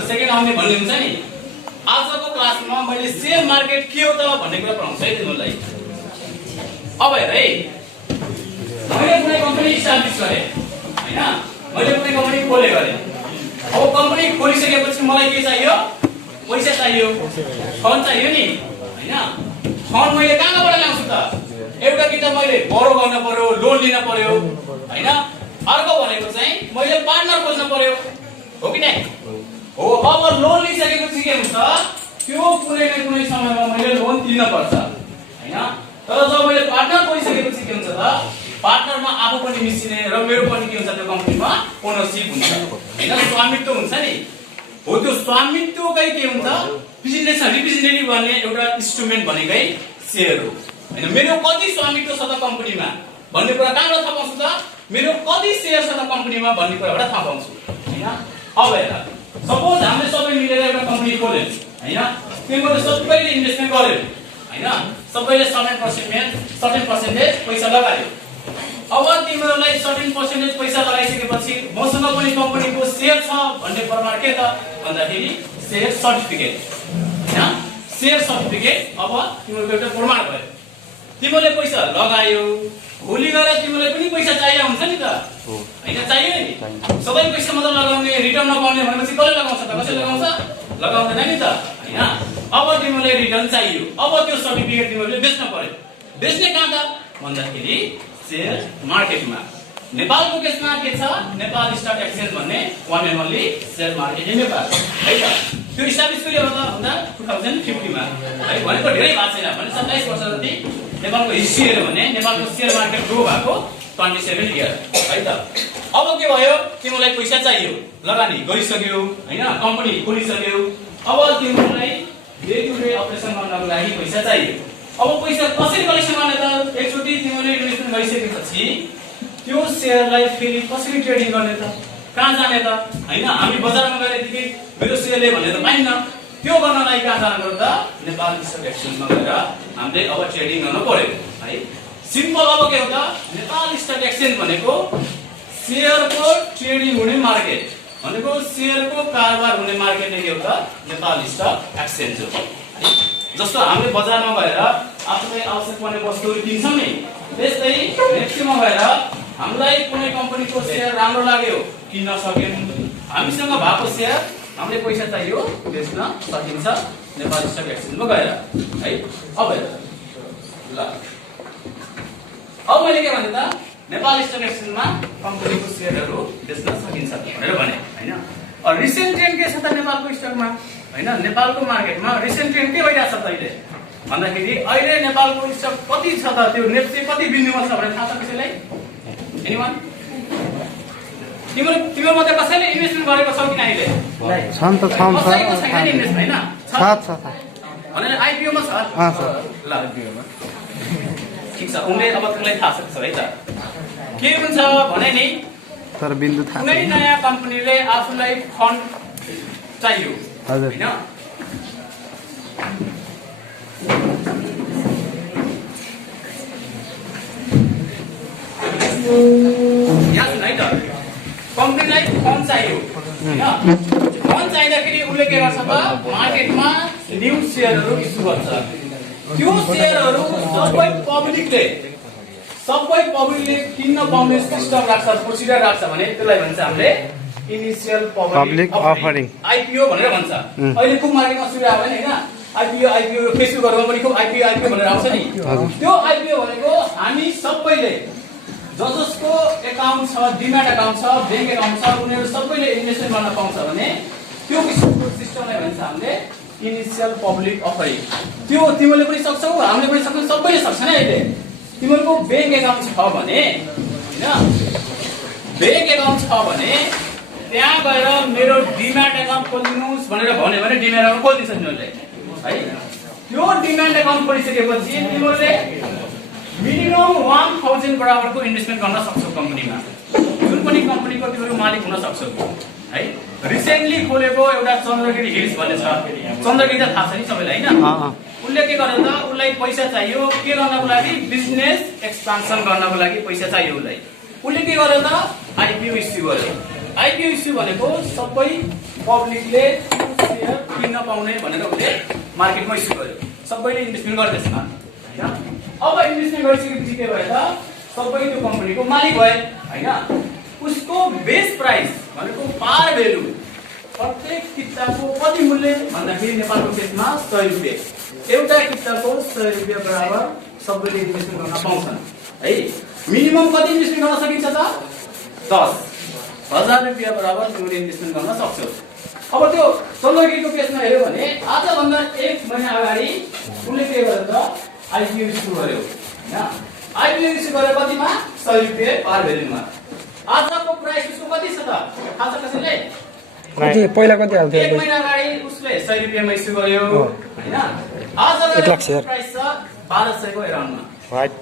Second आउने भन्ने हुन्छ नि। आजको क्लासमा मैले शेयर मार्केट के हो त भन्ने कुरा पढाउँछु है तिमीलाई। अब हेर है, मैले कुनै कम्पनी इस्टाब्लिस गरे हैन, मैले कुनै कम्पनी खोले गरे। अब कम्पनी खोलिसकेपछि मलाई के चाहियो? पैसा चाहियो, फन्ड चाहियो नि हैन। फन्ड मैले कहाँबाट ल्याउँछु त? एउटा कि त मैले बोरो गर्न पर्यो, लोन लिन पर्यो हैन। अर्को भनेको चाहिँ मैले पार्टनर खोज्न पर्यो, हो कि नै? हो। अब लोन लिइसकेपछि के हुन्छ? त्यो कुनै न कुनै समयमा मैले लोन तिर्न पर्छ हैन। तर जब मैले पार्टनर खोजिसकेपछि के हुन्छ त? पार्टनरमा आफू पनि मिसिने र मेरो पनि के हुन्छ? त्यो कम्पनीमा ओनरशिप हुन्छ हैन, स्वामित्व हुन्छ नि। हो, त्यो स्वामित्वकै के हुन्छ? बिजनेस रिप्रेजेन्टेटिभ गर्ने एउटा इन्स्ट्रुमेन्ट भनेकै शेयर हो हैन। मेरो कति स्वामित्व छ त कम्पनीमा भन्ने कुरा कहाँबाट थाहा पाउँछु त? मेरो कति शेयर छ त कम्पनीमा भन्ने कुराबाट थाहा पाउँछु हैन। अब हेर, सपोज हामीले सबै मिलेर एउटा कम्पनी खोल्यौं हैन, त्यसले सबैले इन्भेस्टमेन्ट गर्यो हैन, सबैले 7% पैसा लगायो। अब तिमीहरूलाई 7% पैसा लगाइसकेपछि मसँग पनि कम्पनीको शेयर छ भन्ने प्रमाण के त भन्दाखेरि शेयर सर्टिफिकेट हैन। शेयर सर्टिफिकेट अब तिमीहरूको एउटा प्रमाण भयो। तिमीले पैसा लगायो, भोलि गएर तिमीलाई पनि पैसा चाहिएको हुन्छ नि त हैन, चाहियो नि। सबै पैसा मात्र लगाउने, रिटर्न नपाउने भनेपछि कसले लगाउँछ त? कसले लगाउँछ? लगाउँदैन नि त हैन। अब तिमीलाई रिटर्न चाहियो, अब त्यो सर्टिफिकेट तिमीले बेच्न पर्यो। बेच्ने कहाँ त भन्दाखेरि शेयर मार्केटमा। नेपालको केसमा के छ? नेपाल स्टक एक्सचेन्ज भन्ने one and only share market in Nepal है त। त्यो इस्टाब्लिस कहिले हो त भन्दा 2050 मा है। भनेको धेरै भएको छैन, भने 27 वर्ष जति नेपालको हिस्ट्री हेर्यो भने नेपालको शेयर मार्केट ग्रो भएको 27 इयर है त। अब के भयो? तिमीलाई पैसा चाहियो, लगानी गरिसक्यौ हैन, कम्पनी खोलिसक्यौ। अब तिमीलाई डे टु डे अपरेसन गर्नको लागि पैसा चाहियो। अब पैसा कसरी कलेक्सन गर्ने त? एकचोटी तिमीले इन्भेस्टमेन्ट गरिसकेपछि त्यो शेयरलाई फेरि कसरी ट्रेडिङ गर्ने त? कहाँ जाने त हैन? हामी बजारमा गएदेखि मेरो शेयरले भने त पाइन्न। त्यो गर्नलाई कहाँ जानु पर्यो त? नेपाल स्टक एक्सचेन्जमा गएर हामीले अब ट्रेडिङ गर्न पर्यो है। सिम्पल। अब के हो त? नेपाल स्टक एक्सचेन्ज भनेको शेयरको ट्रेडिङ हुने मार्केट भनेको शेयरको कारोबार हुने मार्केट नै के हो त? नेपाल स्टक एक्सचेन्ज हो। जस्तो हामीले बजारमा गएर आफूलाई आवश्यक पर्ने वस्तुहरू किन्छौँ नि, त्यस्तै नेक्स्टमा गएर हामीलाई कुनै कम्पनीको शेयर राम्रो लाग्यो, किन्न सक्यौँ। हामीसँग भएको शेयर हामीले पैसा चाहियो, बेच्न सकिन्छ नेपाल स्टक एक्सचेन्जमा गएर है। अब हेर ल, अब मैले के भने त? नेपाल स्टक एक्सचेन्जमा कम्पनीको शेयरहरू बेच्न सकिन्छ भनेर भने हैन। रिसेन्ट ट्रेन्ड के छ त नेपालको स्टकमा हैन? नेपालको मार्केटमा रिसेन्ट ट्रेन्ड के भइरहेछ त अहिले भन्दाखेरि अहिले नेपालको स्टक कति छ त? त्यो नेट चाहिँ कति बिन्दुमा छ भने थाहा छ कसैलाई? एनीवन? तिम्रो मात्रै कसैले इन्भेस्टमेन्ट गरेको छ कि अहिले? छन् त छन् छ कसैको छैन इन्भेस्टमेन्ट हैन? छ भने आईपीओ मा छ? ल आईपीओ मा ठीक छ। उनले अब तिमीलाई थाहा छ है त के हुन्छ भने नि, तर बिन्दु थाहा कुनै नयाँ कम्पनीले आफूलाई फन्ड चाहियो हजुर हैन, यहाँ सुन है त, कम्पनीलाई फन्ड चाहियो हैन। फन्ड चाहिँदाखेरि उसले के गर्छ त? मार्केटमा न्यू शेयरहरू इस्यु गर्छ। त्यो शेयरहरू सबै पब्लिकले किन्न पाउने सिस्टम राख्छ, प्रोसिडर राख्छ भने त्यसलाई भन्छ हामीले इनिशियल पब्लिक अफरिङ, आईपीओ भनेर भन्छ। अहिले खुब मार्केटमा सुरु आयो हैन, आईपीओ फेसबुकहरुमा पनि खुब आईपीओ भनेर आउँछ नि। त्यो आईपीओ भनेको हामी सबैले जसको एकाउन्ट छ, डिम्याट एकाउन्ट छ, बैंक एकाउन्ट छ, उनीहरु सबैले इन्भेस्टमेन्ट गर्न पाउँछ भने त्यो किसिमको सिस्टमलाई भन्छ हामीले इनिशियल पब्लिक अफरिङ। त्यो तिमीले पनि सक्छौ, हामीले पनि सक्छौं, सबैले सक्छ नि। अहिले तिमीहरूको बैंक एकाउन्ट छ भने हैन, बैंक एकाउन्ट छ भने त्यहाँ गएर मेरो डिम्याट एकाउन्ट खोल्दिनुस् भनेर भन्यो भने डिम्याट एकाउन्ट खोल्दिन्छ तिमीले है। त्यो डिम्याट एकाउन्ट खोलिसकेपछि तिमीले मिनिमम 1000 बराबरको इन्भेस्टमेन्ट गर्न सक्छौ कम्पनीमा। जुन पनि कम्पनीको तिमीहरू मालिक हुन सक्छौ है। रिसेन्टली खोलेको एउटा चन्द्रगिरी हिल्स भन्ने छ, चन्द्रगिरी त थाहा छ नि सबैलाई हैन? उसले के गर्यो त? उसलाई पैसा चाहियो के गर्नको लागि? बिजनेस एक्सपान्सन गर्नको लागि पैसा चाहियो उसलाई। उसले के गर्यो त? आईपीओ इस्यु गर्यो। आइपिओ इस्यु भनेको सबै पब्लिकले सेयर किन्न पाउने भनेर उसले मार्केटमा इस्यु गर्यो। सबैले इन्भेस्टमेन्ट गर्छ त्यसमा हैन। अब इन्भेस्टमेन्ट गरिसकेपछि के भयो त सबै त्यो कम्पनीको मालिक भए हैन। उसको बेस प्राइस भनेको पार भ्यालु प्रत्येक किताबको कति मूल्य भन्दाखेरि नेपालको केसमा 100 रुपैयाँ। एउटा किताबको 100 रुपैयाँ बराबर सबैले इन्भेस्टमेन्ट गर्न पाउँछन् है। मिनिमम कति इन्भेस्टमेन्ट गर्न सकिन्छ त 10,000 रुपैयाँ बराबर तिमीले इन्भेस्टमेन्ट गर्न सक्छौ। अब त्यो चन्द्रगिरीको केसमा हेर्यो भने आजभन्दा 1 महिना अगाडि उसले के गर्यो त आइपिओ इस्यु गर्यो हैन। आइपिओ इस्यु गरेर कतिमा 100 रुपैयाँ पार भ्यालुमा। आजको प्राइस उसको कति छ त थाहा छ कसैले? कति पहिला कति हाल्थ्यो? 1 महिना अगाडि उसले 100 रुपैयाँमा इस्यु गर्यो हैन। आजको 1 लाख शेयर प्राइस छ 1200 को अराउन्डमा। राइट।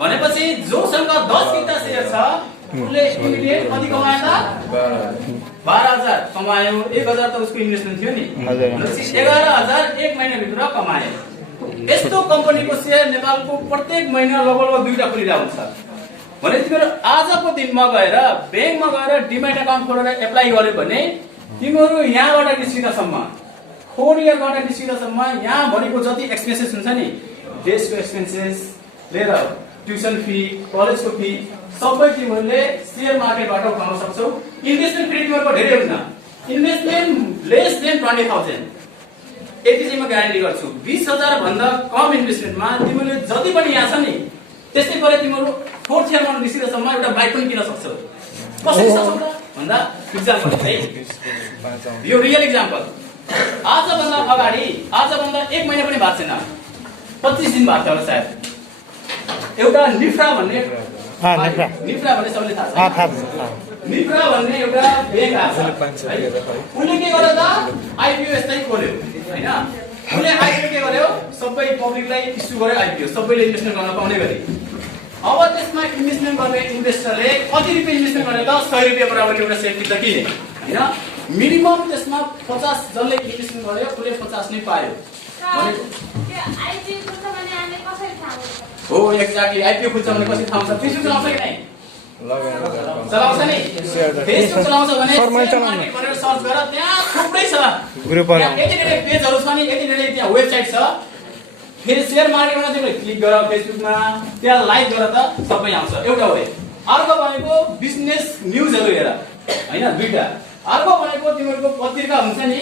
भनेपछि जोसँग 10 किता शेयर छ उसले इमिडिएट कति कमायो त 12,000 कमायो। 1,000 त उसको इन्भेस्टमेन्ट थियो नि। भनेपछि 11,000 1 महिना भित्र कमायो। यस्तो कम्पनीको शेयर नेपालको प्रत्येक महिना लगभग 2टा खुलिरा हुन्छ। भने तिमीहरू आजको दिनमा गएर ब्याङ्कमा गएर डिमाट अकाउन्ट खोलेर एप्लाई गर्यो भने तिमीहरू यहाँबाट निस्किँदासम्म 4 इयरबाट निस्किँदासम्म यहाँ भनेको जति एक्सपेन्सेस हुन्छ नि डेस्कको एक्सपेन्सेस लिएर ट्युसन फी कलेजको फी सबै तिमीहरूले शेयर मार्केटबाट उठाउन सक्छौ। इन्भेस्टमेन्ट फेरि तिमीहरूको धेरै हुन्छ। इन्भेस्टमेन्ट लेस देन 20,000 यति चाहिँ म ग्यारेन्टी गर्छु। 20,000 भन्दा कम इन्भेस्टमेन्टमा तिमीले जति पनि यहाँ छ नि त्यस्तै गरे तिमीहरू 4th इयरमा निस्किँदासम्म एउटा बाइक पनि किन्न सक्छौ। कसरी सक्छौ त भन्दा इक्जाम्पल है, यो रियल इक्जाम्पल। आजभन्दा 1 महिना पनि भएको छैन, 25 दिन भएको थियो होला सायद। एउटा निफ्रा भन्ने निफ्रा भन्ने सबैले थाहा छ। निफ्रा भन्ने एउटा ब्याङ्क आछ है। उसले के गर्यो त आइपिओ यस्तै खोल्यो हैन। उसले आइपिओ के गर्यो सबै पब्लिकलाई इस्यु गर्यो आइपिओ सबैले इन्भेस्टमेन्ट गर्न पाउने गरी। अब त्यसमा इन्भेस्टमेन्ट गर्ने इन्भेस्टरले कति रुपैयाँ इन्भेस्टमेन्ट गर्ने त 100 रुपैयाँ बराबर एउटा सेयर किन्दा किने हैन। मिनिमम त्यसमा 50 जनले इन्भेस्टमेन्ट गर्यो उसले 50 नै पायो भनेको हो। एक्ज्याक्टली आइपिओ खुल्छ भने कसरी थाहा हुन्छ? फेसबुक चलाउँछ कि नै? चलाउँछ नि। फेसबुक चलाउँछ भने भनेर सर्च गर, त्यहाँ थुप्रै छ ग्रुपहरु, यति धेरै पेजहरु छ नि, यति धेरै त्यहाँ वेबसाइट छ। फेरि शेयर मार्केटमा तिमीले क्लिक गर फेसबुकमा, त्यहाँ लाइक गर त सबै आउँछ। एउटा हो। अर्को भनेको बिजनेस न्यूजहरु हेर हैन, दुईटा। अर्को भनेको तिमीहरुको पत्रिका हुन्छ नि,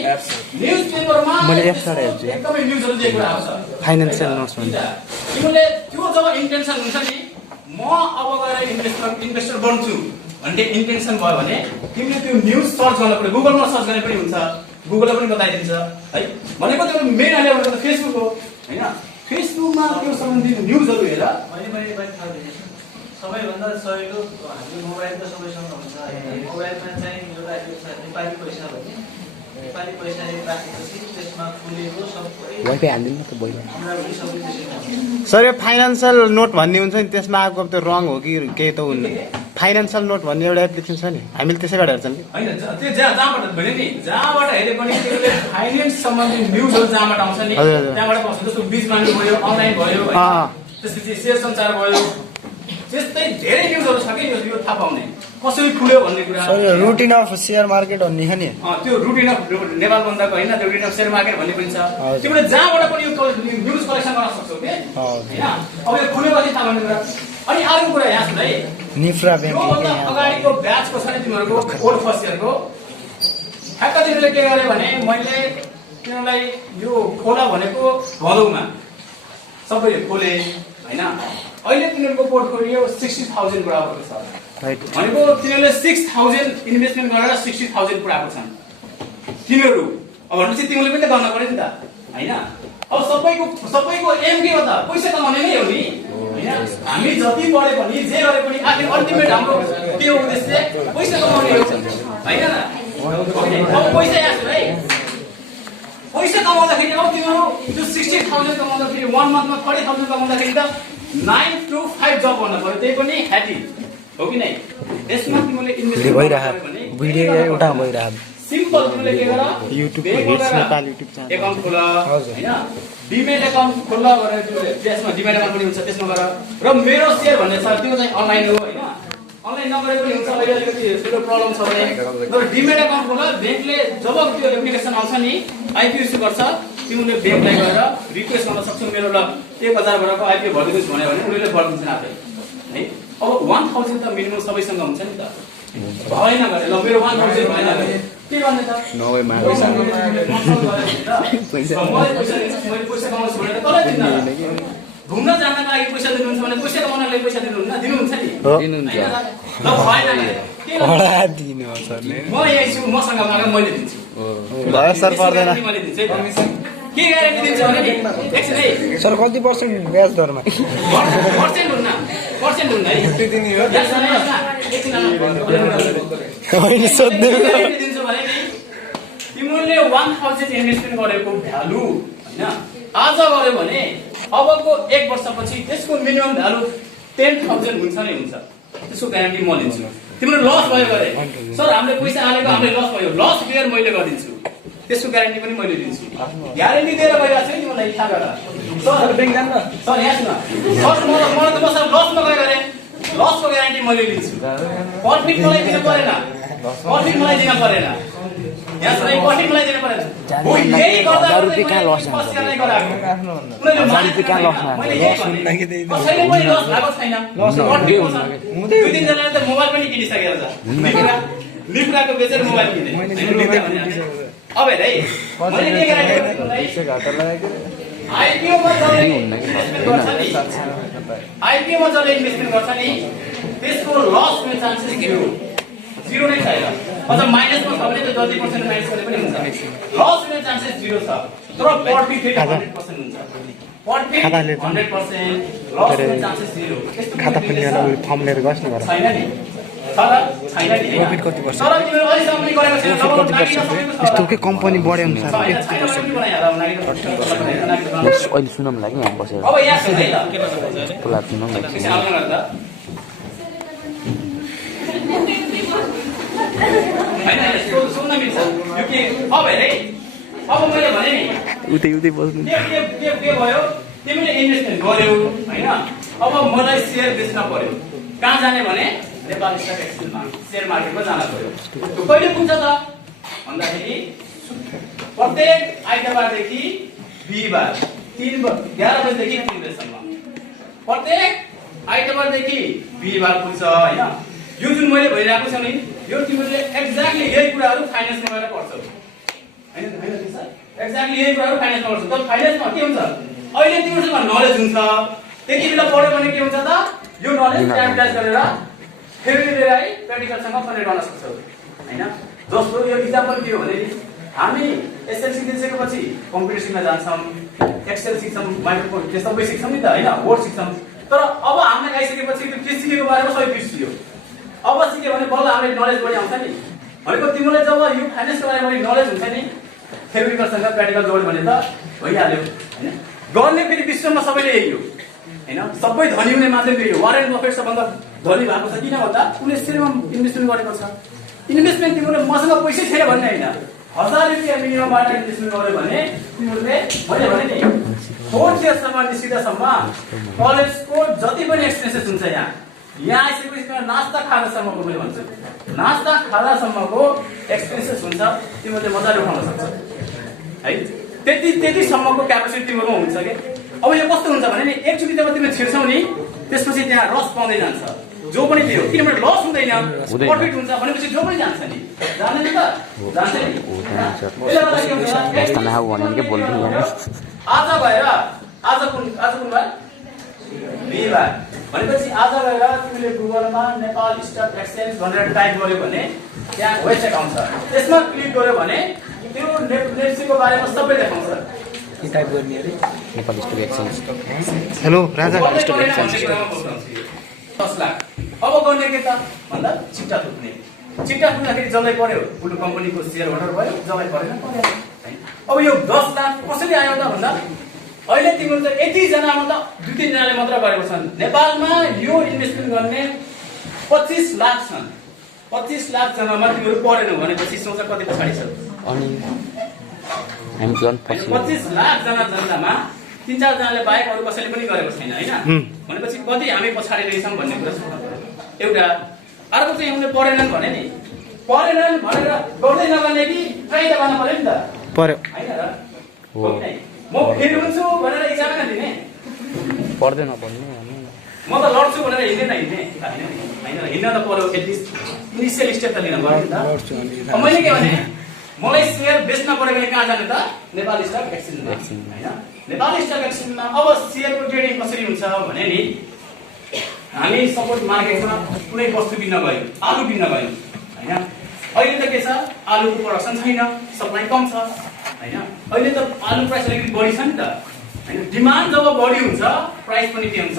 न्यूज पेपरमा एकदमै न्यूजहरु दिएको आउँछ। फाइनान्शियल नोट्स भन्छ। तिमीले त्यो जब इन्टेन्सन हुन्छ नि म अब गएर इन्भेस्टर बन्छु भन्ने इन्टेन्सन भयो भने तिमीले त्यो न्यूज सर्च गर्न पर्यो। गुगलमा सर्च गर्ने पनि हुन्छ, गुगलले पनि बताइदिन्छ है। भनेको त्यो मेन अहिले भनेको फेसबुक हो हैन। फेसबुकमा त्यो सम्बन्धित न्यूजहरु हेर। सबैभन्दा सजिलो हाम्रो मोबाइल त सबैसँग हुन्छ हैन। मोबाइलमा चाहिँ एउटा नेपाली पैसा भन्ने नेपाली पैसा राखेपछि त्यसमा खुलेको सबै वाइफाई हाल्दिनु त बोइल। सबै सर यो फाइनान्शियल नोट भन्ने हुन्छ नि त्यसमा आएको त्यो रङ हो कि केही त हुन्न? फाइनान्शियल नोट भन्ने एउटा एप्लिकेसन छ नि, हामीले त्यसैबाट हेर्छौँ कि हैन। त्यो जहाँबाट भने नि जहाँबाट हेरे पनि तिमीले फाइनान्स सम्बन्धी न्यूजहरु जहाँबाट आउँछ नि त्यहाँबाट पाउँछ। जस्तो बिजमानी भयो, अनलाइन भयो हैन, त्यसपछि शेयर सञ्चार भयो, त्यस्तै धेरै न्यूजहरु छ कि यो थाहा पाउने कसरी खुल्यो भन्ने कुरा। रुटिन अफ शेयर मार्केट भन्ने छ नि, त्यो रुटिन अफ नेपाल बन्दको हैन, त्यो रुटिन अफ शेयर मार्केट भन्ने पनि छ। तिमीले जहाँबाट पनि यो न्यूज कलेक्सन गर्न सक्छौ के हैन। अब यो खुलेपछि थाहा भन्ने कुरा। अनि अर्को कुरा यहाँ सुन है, निफ्रा ब्याङ्क योभन्दा अगाडिको ब्याचको छ नि तिमीहरुको ओल्ड फर्स्ट इयरको, ठ्याक्क तिमीले के गरे भने मैले तिमीलाई यो खोला भनेको भदौमा सबैले खोले हैन। अहिले तिनीहरुको पोर्टफोलियो 60,000 बराबरको छ भनेको तिनीहरुले 6,000 इन्भेस्टमेन्ट गरेर 60,000 पुऱ्याएको छन् तिनीहरु। अब भनेपछि तिमीले पनि त गर्न पर्यो नि त हैन। अब सबैको एम के हो त? पैसा कमाउने नै हो नि हैन। हामी जति पढे पनि जे गरे पनि आखिर अल्टिमेट हाम्रो के हो उद्देश्य? पैसा कमाउने हो हैन न। अब पैसा आछ है, पैसा कमाउँदाखेरि अब तिमीहरु त्यो 60,000 कमाउँदाखेरि 1 मन्थमा 30,000 कमाउँदाखेरि त 9 to 5 जब गर्न पर्यो, त्यही पनि ह्यापी हो कि नै? यसमा तिमीले इन्भेस्ट भइरहेको भिडियो एउटा भइरहेको सिम्पल तिमीले के गर YouTube heads Nepal YouTube channel account खोल हैन, डिमेट अकाउन्ट खोल गरेर तिमीले त्यसमा डिमेट अकाउन्ट पनि हुन्छ त्यसमा गर। र मेरो शेयर भन्ने छ त्यो चाहिँ अनलाइन हो हैन। अनलाइन नगरेको पनि हुन्छ अहिले अलिकति ठुलो प्रब्लम छ भने तर डिमेट अकाउन्ट खोला ब्याङ्कले जब त्यो एप्लिकेसन आउँछ नि आइपिओ इस्यु गर्छ तिमीले ब्याङ्कलाई गएर रिक्वेस्ट गर्न सक्छौ मेरो ल 1000 भरको आइपिओ भरिदिनुहोस् भने उनीहरूले भरिदिन्छ आफै है अब 1000 त मिनिमम सबैसँग हुन्छ नि त भएन गरे ल मेरो 1000 भएन गरे के गर्ने त नभए पैसा मैले पैसा कमाउँछु भने त कसलाई दिन्न घुम्न जानको लागि पैसा दिनुहुन्छ भने पैसा कमाउनको लागि पैसा दिनुहुन्छ दिनुहुन्छ नि दिनुहुन्छ ल भएन गरे के हडा दिनु सरले म यही छु मसँग माग मैले दिन्छु भयो सर पर्दैन मैले दिन्छु है त के ग्यारेन्टी दिन्छ भने नि एकछिन है सर कति % ब्याज दरमा पर्सेन्ट हुन्न है दिने हो एकछिन होइन सोध्नु ग्यारेन्टी दिन्छु भने नि तिमीले 1000 इन्भेस्टमेन्ट गरेको भ्यालु हैन आज गर्यो भने अबको 1 वर्षपछि त्यसको मिनिमम भ्यालु 10000 हुन्छ नै हुन्छ त्यसको ग्यारेन्टी म लिन्छु तिम्रो लस भयो गरे सर हामीले पैसा हालेको हामीले लस भयो लस बियर मैले गरिदिन्छु त्यसको ग्यारेन्टी पनि मैले दिन्छु ग्यारेन्टी दिएर गइरहेको छु नि तिमीलाई थाहा गर सर ब्याङ्क जान्न सर यहाँ सुन सर मलाई त मसँग लसमा गयो गरे लसको ग्यारेन्टी मैले लिन्छु प्रफिट मलाई दिनु परेन प्रफिट मलाई दिन परेन यहाँ सुन प्रफिट मलाई दिन परेन हो यही गर्दा 1000 रुपैयाँ कहाँ लस जान्छ? 1000 रुपैयाँ कहाँ लस जान्छ? कसैले पनि लस भएको छैन दुई तिन जनाले त मोबाइल पनि किनिसकेर छ लिफ्राको बेचेर मोबाइल किने अब हेर है मैले के गरेको आइपिओ मा जसले इन्भेस्टमेन्ट गर्छ नि आइपिओ मा जसले इन्भेस्टमेन्ट गर्छ नि त्यसको लस हुने चान्सेस जिरो नै छैन अझ माइनसमा छ भने त जति पर्सेन्ट माइनस गरे पनि हुन्छ लस हुने चान्सेस जिरो छ तर प्रफिट फेरि 100% हुन्छ प्रफिट 100% लस हुने चान्सेस जिरो खाता खोल्नेवाला उयो फर्म लिएर गस् न घर छैन नि छैन नि प्रफिट कति पर्छ तर तिम्रो अहिलेसम्म पनि गरेको छैन यस्तो के कम्पनी बढे अनुसार के अहिले सुनौँ लाग्यो यहाँ बसेर अब यहाँ सुन है त पुला सुनौँ न त्यसै आउनु गर्दा हैन यस्तो सुन्न मिल्छ यो के अब हेर है अब मैले भने नि उतै बस्नु के भयो तिमीले इन्भेस्टमेन्ट गर्यौ हैन अब मलाई शेयर बेच्न पर्यो कहाँ जाने भने नेपाल स्टक एक्सचेन्जमा शेयर मार्केटमा जान पर्यो त्यो कहिले पुग्छ त भन्दाखेरि प्रत्येक आइतबारदेखि बिहीबार 11 बजेदेखि 3 बजेसम्म प्रत्येक आइतबारदेखि बिहीबार पुग्छ हैन यो जुन मैले भइरहेको छ नि यो तिमीले एक्ज्याक्टली यही कुराहरू फाइनान्समा गएर पढ्छौ हैन सर एक्ज्याक्टली यही कुराहरू फाइनान्समा पढ्छौ त फाइनान्समा के हुन्छ अहिले तिमीसँग नलेज हुन्छ त्यति बेला पढ्यो भने के हुन्छ त यो नलेज क्यापिटलाइज गरेर फेरि लिएर है प्र्याक्टिकलसँग कनेक्ट गर्न सक्छौ हैन जस्तो यो इक्जाम्पल के हो भने हामी एसएलसी दिइसकेपछि कम्प्युटरमा जान्छौँ एक्सेल सिक्छौँ माइक्रो त्यो सबै सिक्छौँ नि त हैन वर्ड सिक्छौँ तर अब हामीले आइसकेपछि त्यो के सिकेको बारेमा सबै बिर्सियो अब सिक्यो भने बल्ल हामीले नलेज बढी आउँछ नि भनेको तिमीलाई जब यो फाइनान्सको बारेमा नलेज हुन्छ नि थ्योरिटिकलसँग प्र्याक्टिकल जोड भने त भइहाल्यो हैन गर्ने फेरि विश्वमा सबैले यही हो हैन सबै धनी हुने मान्छे त्यही हो वारेन बफेट सबभन्दा धनी भएको छ किन भन्दा उनले शेयरमा इन्भेस्टमेन्ट गरेको छ इन्भेस्टमेन्ट तिमीले मसँग पैसै छैन भन्ने हैन 1000 रुपैयाँ मिनिममबाट इन्भेस्टमेन्ट गर्यो भने तिमीले मैले भने नि 4 इयर्ससम्म निस्किदासम्म कलेजको जति पनि एक्सपेन्सेस हुन्छ यहाँ आइसकेपछि नास्ता खाजासम्मको मैले भन्छु नास्ता खाजासम्मको एक्सपेन्सेस हुन्छ तिमीले मजाले उठाउन सक्छ है त्यतिसम्मको क्यापेसिटी तिमीहरूमा हुन्छ कि अब यो कस्तो हुन्छ भने नि एकचोटि जब तिमीले छिर्छौ नि त्यसपछि त्यहाँ रस पाउँदै जान्छ जो पनि थियो किनभने लस हुँदैन प्रफिट हुन्छ भनेपछि जो पनि जान्छ नि जान्छ नि त जान्छ नि आज भएर आज कुन बार बिहीबार भनेपछि आज गएर तिमीले गुगलमा नेपाल स्टक एक्सचेन्ज भनेर टाइप गर्यो भने त्यहाँ वेबसाइट आउँछ त्यसमा क्लिक गर्यो भने त्यो नेप्सीको बारेमा सबै देखाउँछ टाइप गर्ने अरे नेपाल स्टक एक्सचेन्ज हेलो राजा 10 लाख अब गर्ने के त भन्दा चिट्टा थुक्ने चिट्टा थुक्दाखेरि जसलाई पर्यो ठुलो कम्पनीको शेयर होल्डर भयो जसलाई परेन अब यो 10 लाख कसरी आयो त भन्दा अहिले तिम्रो त यति जनामा त 2-3 जनाले मात्र गरेको छन् नेपालमा यो इन्भेस्टमेन्ट गर्ने 25 लाख छन् 25 लाख जनामा तिम्रो परेन भनेपछि सोच कति पछाडी छ अनि हामी जन 25 लाख जना जनतामा 3-4 जनाले बाहेक अरु कसैले पनि गरेको छैन हैन भनेपछि कति हामी पछाडी रहेछौं भन्ने कुरा सोच्नु पर्यो एउटा अर्को चाहिँ उनले पढेनन् भने नि पढेनन् भनेर गर्दै नगर्ने कि ट्राई त गर्न पर्यो नि त पर्यो हैन र हो कि नै म फेल हुन्छु भनेर इक्जाम नदिने पढ्दै नपढ्ने म त लड्छु भनेर हिँड्ने हैन हिँड्न त पर्यो एटलिस्ट इनिसियल स्टेप त लिन पर्यो नि त मैले के भने मलाई शेयर बेच्न पर्यो भने कहाँ जाने त नेपाल स्टक एक्सचेन्जमा हैन नेपाल स्टक एक्सचेन्जमा अब शेयरको ट्रेडिङ कसरी हुन्छ भने नि हामी सपोज मार्केटमा कुनै वस्तु किन्न गयौँ आलु किन्न गयौँ हैन अहिले त के छ आलुको प्रोडक्सन छैन सप्लाई कम छ हैन अहिले त आलु प्राइस अलिकति बढी छ नि त हैन डिमान्ड जब बढी हुन्छ प्राइस पनि के हुन्छ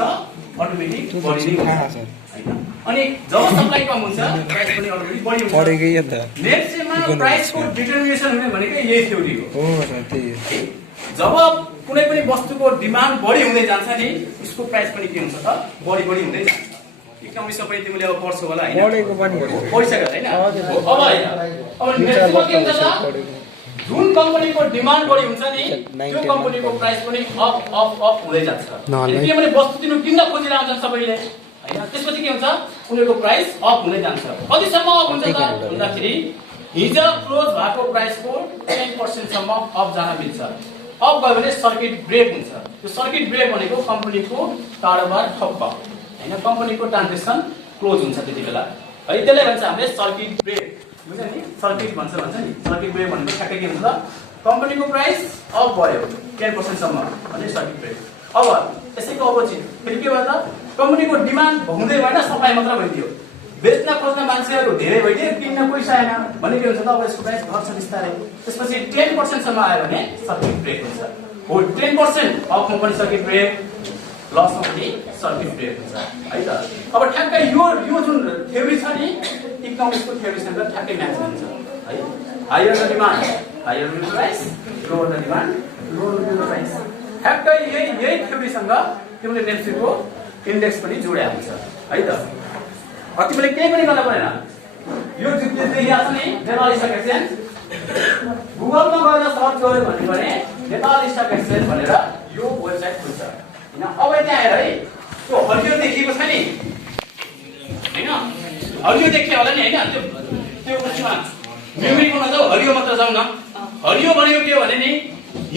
अटोमेटिक बढी नै हुन्छ हैन अनि जब सप्लाई कम हुन्छ प्राइस पनि अटोमेटिक बढी हुन्छ पढेकै हो त नेप्सेमा प्राइसको डिटर्मिनेसन हुने भनेको यही थ्योरी हो सर त्यही जब कुनै पनि वस्तुको डिमान्ड बढी हुँदै जान्छ नि उसको प्राइस पनि के हुन्छ त बढी हुँदै जान्छ इकोनोमिक्स सबै तिमीले अब पढ्छौ होला हैन पढेको पनि पढिसक्यो हैन अब हैन अब नेप्सेमा के हुन्छ त जुन कम्पनीको डिमान्ड बढी हुन्छ नि त्यो कम्पनीको प्राइस पनि अप हुँदै जान्छ किनभने वस्तु तिनीहरू किन्न खोजिरहन्छन् सबैले हैन त्यसपछि के हुन्छ उनीहरूको प्राइस अप हुँदै जान्छ कतिसम्म अप हुन्छ त भन्दाखेरि हिजो क्लोज भएको प्राइसको 10% सम्म अप जान मिल्छ अप गयो भने सर्किट ब्रेक हुन्छ त्यो सर्किट ब्रेक भनेको कम्पनीको कारोबार ठप्प हैन कम्पनीको ट्रान्जेक्सन क्लोज हुन्छ त्यतिबेला है त्यसले भन्छ हामीले सर्किट ब्रेक बुझ्यो नि सर्किट भन्छ नि सर्किट ब्रेक भनेको ठ्याक्कै के हुन्छ त कम्पनीको प्राइस अप भयो 10% सम्म भने सर्किट ब्रेक अब यसैको अपोजिट फेरि के भयो त कम्पनीको डिमान्ड हुँदै भएन सप्लाई मात्र भइदियो बेच्न खोज्ने मान्छेहरू धेरै भइदियो किन्न कोही छैन भने के हुन्छ त अब यसको प्राइस घट्छ बिस्तारै त्यसपछि 10% सम्म आयो भने सर्किट ब्रेक हुन्छ हो 10% अफमा पनि सर्किट ब्रेक लसमा पनि सर्किट ब्रेक हुन्छ है त अब ठ्याक्कै यो जुन थ्योरी छ नि इकोनोमिक्सको थ्योरीसँग ठ्याक्कै म्याच हुन्छ है higher the demand higher the price lower the demand lower the price ठ्याक्कै यही थ्योरीसँग तिमीले नेप्सेको इन्डेक्स पनि जोड्या हुन्छ है त तिमीले केही पनि गर्न परेन यो जुन देखिया छ नि नेपाल स्टक एक्सचेन्ज गुगलमा गएर सर्च गर्यो भने नेपाल स्टक एक्सचेन्ज भनेर यो वेबसाइट खुल्छ हैन अब त्यहाँ आएर है त्यो हरियो देखिएको छ नि हैन हरियो देखियो होला नि हैन त्यो उसमा मेमोरीमा जाऊ हरियो मात्र जाऊ न हरियो भनेको के हो भने नि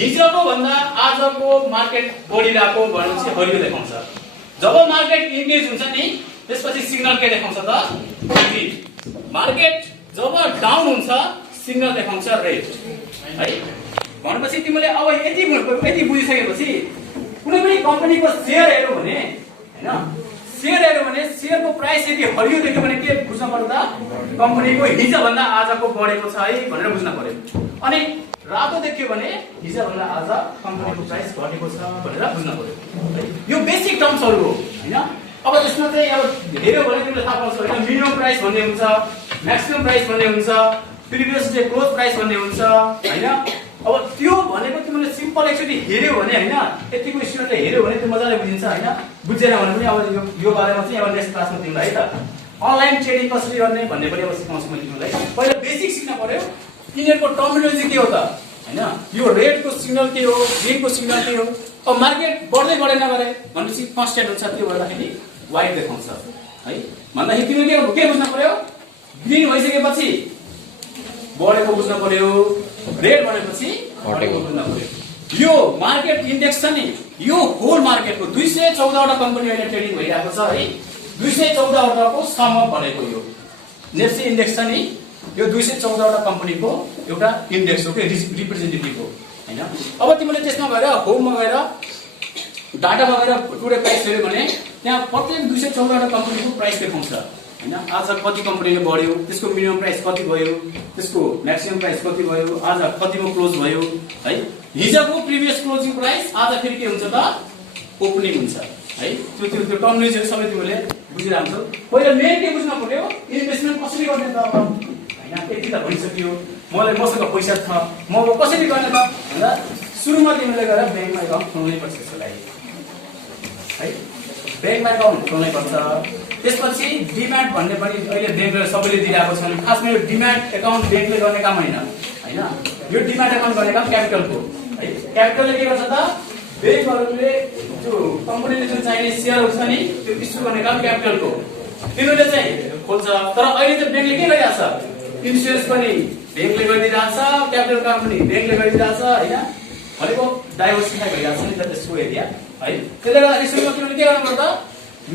हिजोको भन्दा आजको मार्केट बढिरहेको भनेपछि हरियो देखाउँछ जब मार्केट इन्गेज हुन्छ नि त्यसपछि सिग्नल के देखाउँछ त ग्रीन मार्केट जब डाउन हुन्छ सिग्नल देखाउँछ रेड है भनेपछि तिमीले अब यति बुझिसकेपछि कुनै पनि कम्पनीको शेयर हेर्यो भने हैन शेयरको प्राइस यदि हरियो देख्यो भने के बुझ्न पर्यो त कम्पनीको हिजो भन्दा आजको बढेको छ है भनेर बुझ्न पर्यो अनि रातो देख्यो भने हिजो भन्दा आज कम्पनीको प्राइस घटेको छ भनेर बुझ्न पर्यो यो बेसिक टर्म्सहरु हो हैन अब त्यसमा चाहिँ अब हेर्यो भने तिमीले थाहा पाउँछौ हैन मिनिमम प्राइस भन्ने हुन्छ म्याक्सिमम प्राइस भन्ने हुन्छ प्रिभियस डे क्लोज प्राइस भन्ने हुन्छ हैन अब त्यो भनेको तिमीले सिम्पल एकचोटि हेर्यो भने हैन यतिको स्टुडेन्टले हेर्यो भने त्यो मजाले बुझिन्छ हैन बुझेन भने पनि अब यो बारेमा चाहिँ अब नेक्स्ट क्लासमा तिमीलाई है त अनलाइन ट्रेडिङ कसरी गर्ने भन्ने पनि अब सिकाउँछु मैले तिमीलाई पहिला बेसिक सिक्न पर्यो यिनीहरुको टर्मिनोलोजी के हो त हैन यो रेडको सिग्नल के हो ग्रीनको सिग्नल के हो अब मार्केट बढ्दै बढेन गरे भनेपछि कन्स्ट्यान्ट हुन्छ त्यो गर्दाखेरि व्हाइट देखाउँछ है भन्दाखेरि तिमीले के बुझ्न पर्यो ग्रीन भइसकेपछि बढेको बुझ्न पर्यो रेड भनेपछि घटेको बुझ्न पर्यो यो मार्केट इन्डेक्स छ नि यो होल मार्केटको 214 वटा कम्पनी अहिले ट्रेडिङ भइरहेको छ है 214 वटाको सम अप भनेको यो नेप्से इन्डेक्स छ नि यो 214 वटा कम्पनीको एउटा इन्डेक्स हो के रिप्रेजेन्टेटिभ हो हैन अब तिमीले त्यसमा गएर होममा गएर डाटामा गएर टुडे प्राइस हेर्यो भने त्यहाँ प्रत्येक 214 वटा कम्पनीको प्राइस देखाउँछ हैन आज कति कम्पनीले बढ्यो त्यसको मिनिमम प्राइस कति भयो त्यसको म्याक्सिमम प्राइस कति भयो आज कतिमा क्लोज भयो है हिजोको प्रिभियस क्लोजिङ प्राइस आज फेरि के हुन्छ त ओपनिङ हुन्छ है त्यो टर्मिनोलोजीहरु सबै तिमीले बुझिरान्छौ पहिला मेन के बुझ्न पर्यो इन्भेस्टमेन्ट कसरी गर्ने त अब हैन यति त भइसक्यो मलाई मसँग पैसा छ म कसरी गर्ने त भन्दा सुरुमा तिमीले गएर बैंकमा अकाउन्ट खोल्नै पर्छ त्यसको लागि है बैंकमा अकाउन्ट खोल्नै पर्छ त्यसपछि डिम्याट भन्ने पनि अहिले बैंकले सबैले दिइरहेको छन् खासमा यो डिम्याट अकाउन्ट बैंकले गर्ने काम हैन यो डिम्याट अकाउन्ट गर्ने काम क्यापिटलको है क्यापिटलले के गर्छ त बैंकहरुले जो कम्पनीले जुन चाहिने शेयरहरु छ नि त्यो इस्यु गर्ने काम क्यापिटलको तिनीहरूले चाहिँ खोल्छ तर अहिले चाहिँ ब्याङ्कले के गरिरहेछ इन्सुरेन्स पनि ब्याङ्कले गरिदिरहेछ क्यापिटल काम पनि ब्याङ्कले गरिदिरहेछ होइन भनेको डाइभर्सिफाई भइरहेछ नि त त्यसको एरिया है त्यसले गर्दा सुरुमा किनभने के गर्नु पर्दा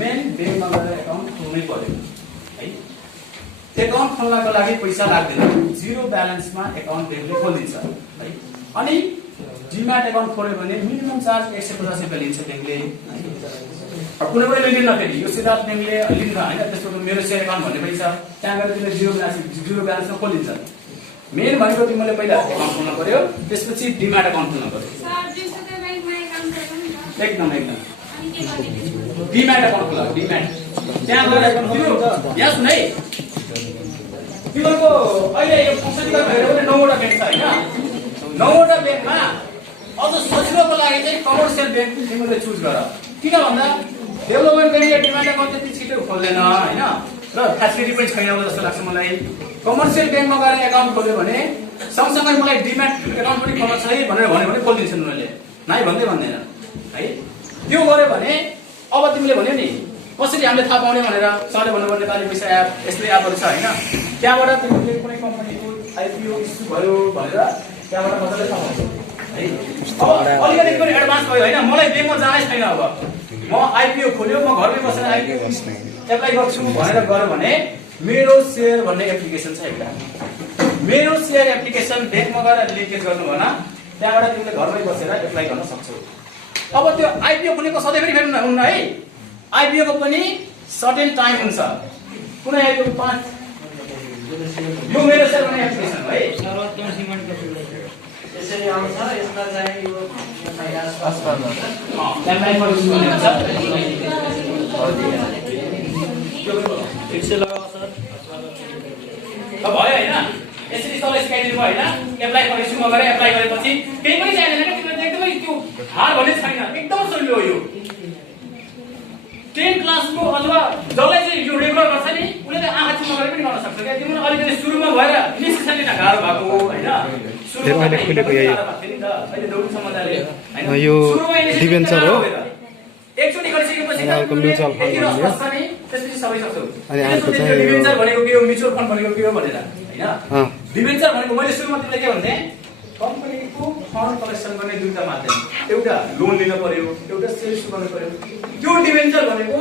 मेन ब्याङ्कमा गएर एकाउन्ट खोल्नै पर्यो है एकाउन्ट खोल्नको लागि पैसा लाग्दैन जिरो ब्यालेन्समा एकाउन्ट ब्याङ्कले खोलिदिन्छ है अनि डिम्याट एकाउन्ट खोल्यो भने मिनिमम चार्ज 150 रुपियाँ लिन्छ ब्याङ्कले कुनै पनि लिँदैन फेरि यो सिद्धार्थ ब्याङ्कले लिन्छ होइन त्यसको मेरो सेयर एकाउन्ट भन्ने पैसा त्यहाँ गएर तिमीले जिरो ब्यालेन्समा खोलिन्छ मेन भनेको तिमीले पहिला एकाउन्ट खोल्नु पर्यो त्यसपछि डिम्याट एकाउन्ट खोल्नु पर्यो एकदम डिम्याट एकाउन्ट खोला डिम्याट त्यहाँ गएर एकाउन्ट खोल्यो यहाँ सुन है तिमीहरूको अहिले यो संसदीकरण भएर पनि 9वटा ब्याङ्क छ होइन 9वटा ब्याङ्कमा अझ सजिलोको लागि चाहिँ कमर्सियल ब्याङ्क तिमीले चुज गर किन भन्दा डेभलपमेन्ट ब्याङ्कले डिमान्ड एकाउन्ट त्यति छिटो खोल्दैन होइन र फ्यासिलिटी पनि छैन जस्तो लाग्छ मलाई कमर्सियल ब्याङ्कमा गएर एकाउन्ट खोल्यो भने सँगसँगै मलाई डिमान्ड एकाउन्ट पनि खोल्न छ है भनेर भन्यो भने खोलिदिन्छन् उनीहरूले नाइ भन्दै भन्दैन है त्यो गर्यो भने अब तिमीले भन्यो नि कसरी हामीले थाहा पाउने भनेर सरले भन्नुपर्ने नेपाली पैसा एप यस्तै एपहरू छ होइन त्यहाँबाट तिमीले कुनै कम्पनीको आइपिओ इस्यु भयो भनेर त्यहाँबाट मजाले थाहा पाउँछ है अब अलिकति पनि एडभान्स भयो होइन मलाई ब्याङ्कमा जानै छैन अब म आइपिओ खोल्यो म घरमै बसेर आइपिओ एप्लाई गर्छु भनेर गऱ्यो भने मेरो सेयर भन्ने एप्लिकेसन छ एउटा मेरो सेयर एप्लिकेसन ब्याङ्कमा गएर लिङ्केज गर्नु भएन त्यहाँबाट तिमीले घरमै बसेर एप्लाई गर्न सक्छौ अब त्यो आइपिओ खोलेको सधैँभरि फेरि हुन्न है आइपिओ को पनि सर्टेन टाइम हुन्छ कुनै आइपिओ 5 यो मेरो सेयर भन्ने एप्लिकेसन है यसरी आउँछ यसमा चाहिँ यो फाइनान्स पास गर्नुहुन्छ एप्लाई गर्नु हुन्छ एकसे लगाओ सर अब भयो हैन यसरी सबैले सिकाइदिनु भयो हैन एप्लाई गरेछु म गरे एप्लाई गरेपछि केही पनि चाहिदैन के तिमीले एकदमै त्यो हार भन्ने छैन एकदम सजिलो हो यो 10 क्लासको अथवा जसलाई चाहिँ यो रेगुलर गर्छ नि उले त आँखा चिम्मा गरे पनि गर्न सक्छ के तिम्रो अलिकति सुरुमा भएर इनिसिएसनले त गाह्रो भएको हो हैन सुरुमा अहिले खुलेको यही अहिले दौडी समाजले हैन यो डिभेन्चर हो एकचोटी गरिसकेपछि अर्को म्युचुअल फन्ड भन्ने त्यसपछि सबै सक्छौ अनि अर्को चाहिँ डिभेन्चर भनेको के हो म्युचुअल फन्ड भनेको के हो भनेर हैन डिभेन्चर भनेको मैले सुरुमा तिमीलाई के भन्थे कम्पनीको फन्ड कलेक्सन गर्ने दुईटा माध्यम एउटा लोन लिन पर्यो एउटा सेल इस्यु गर्नु पर्यो त्यो डिभेन्चर भनेको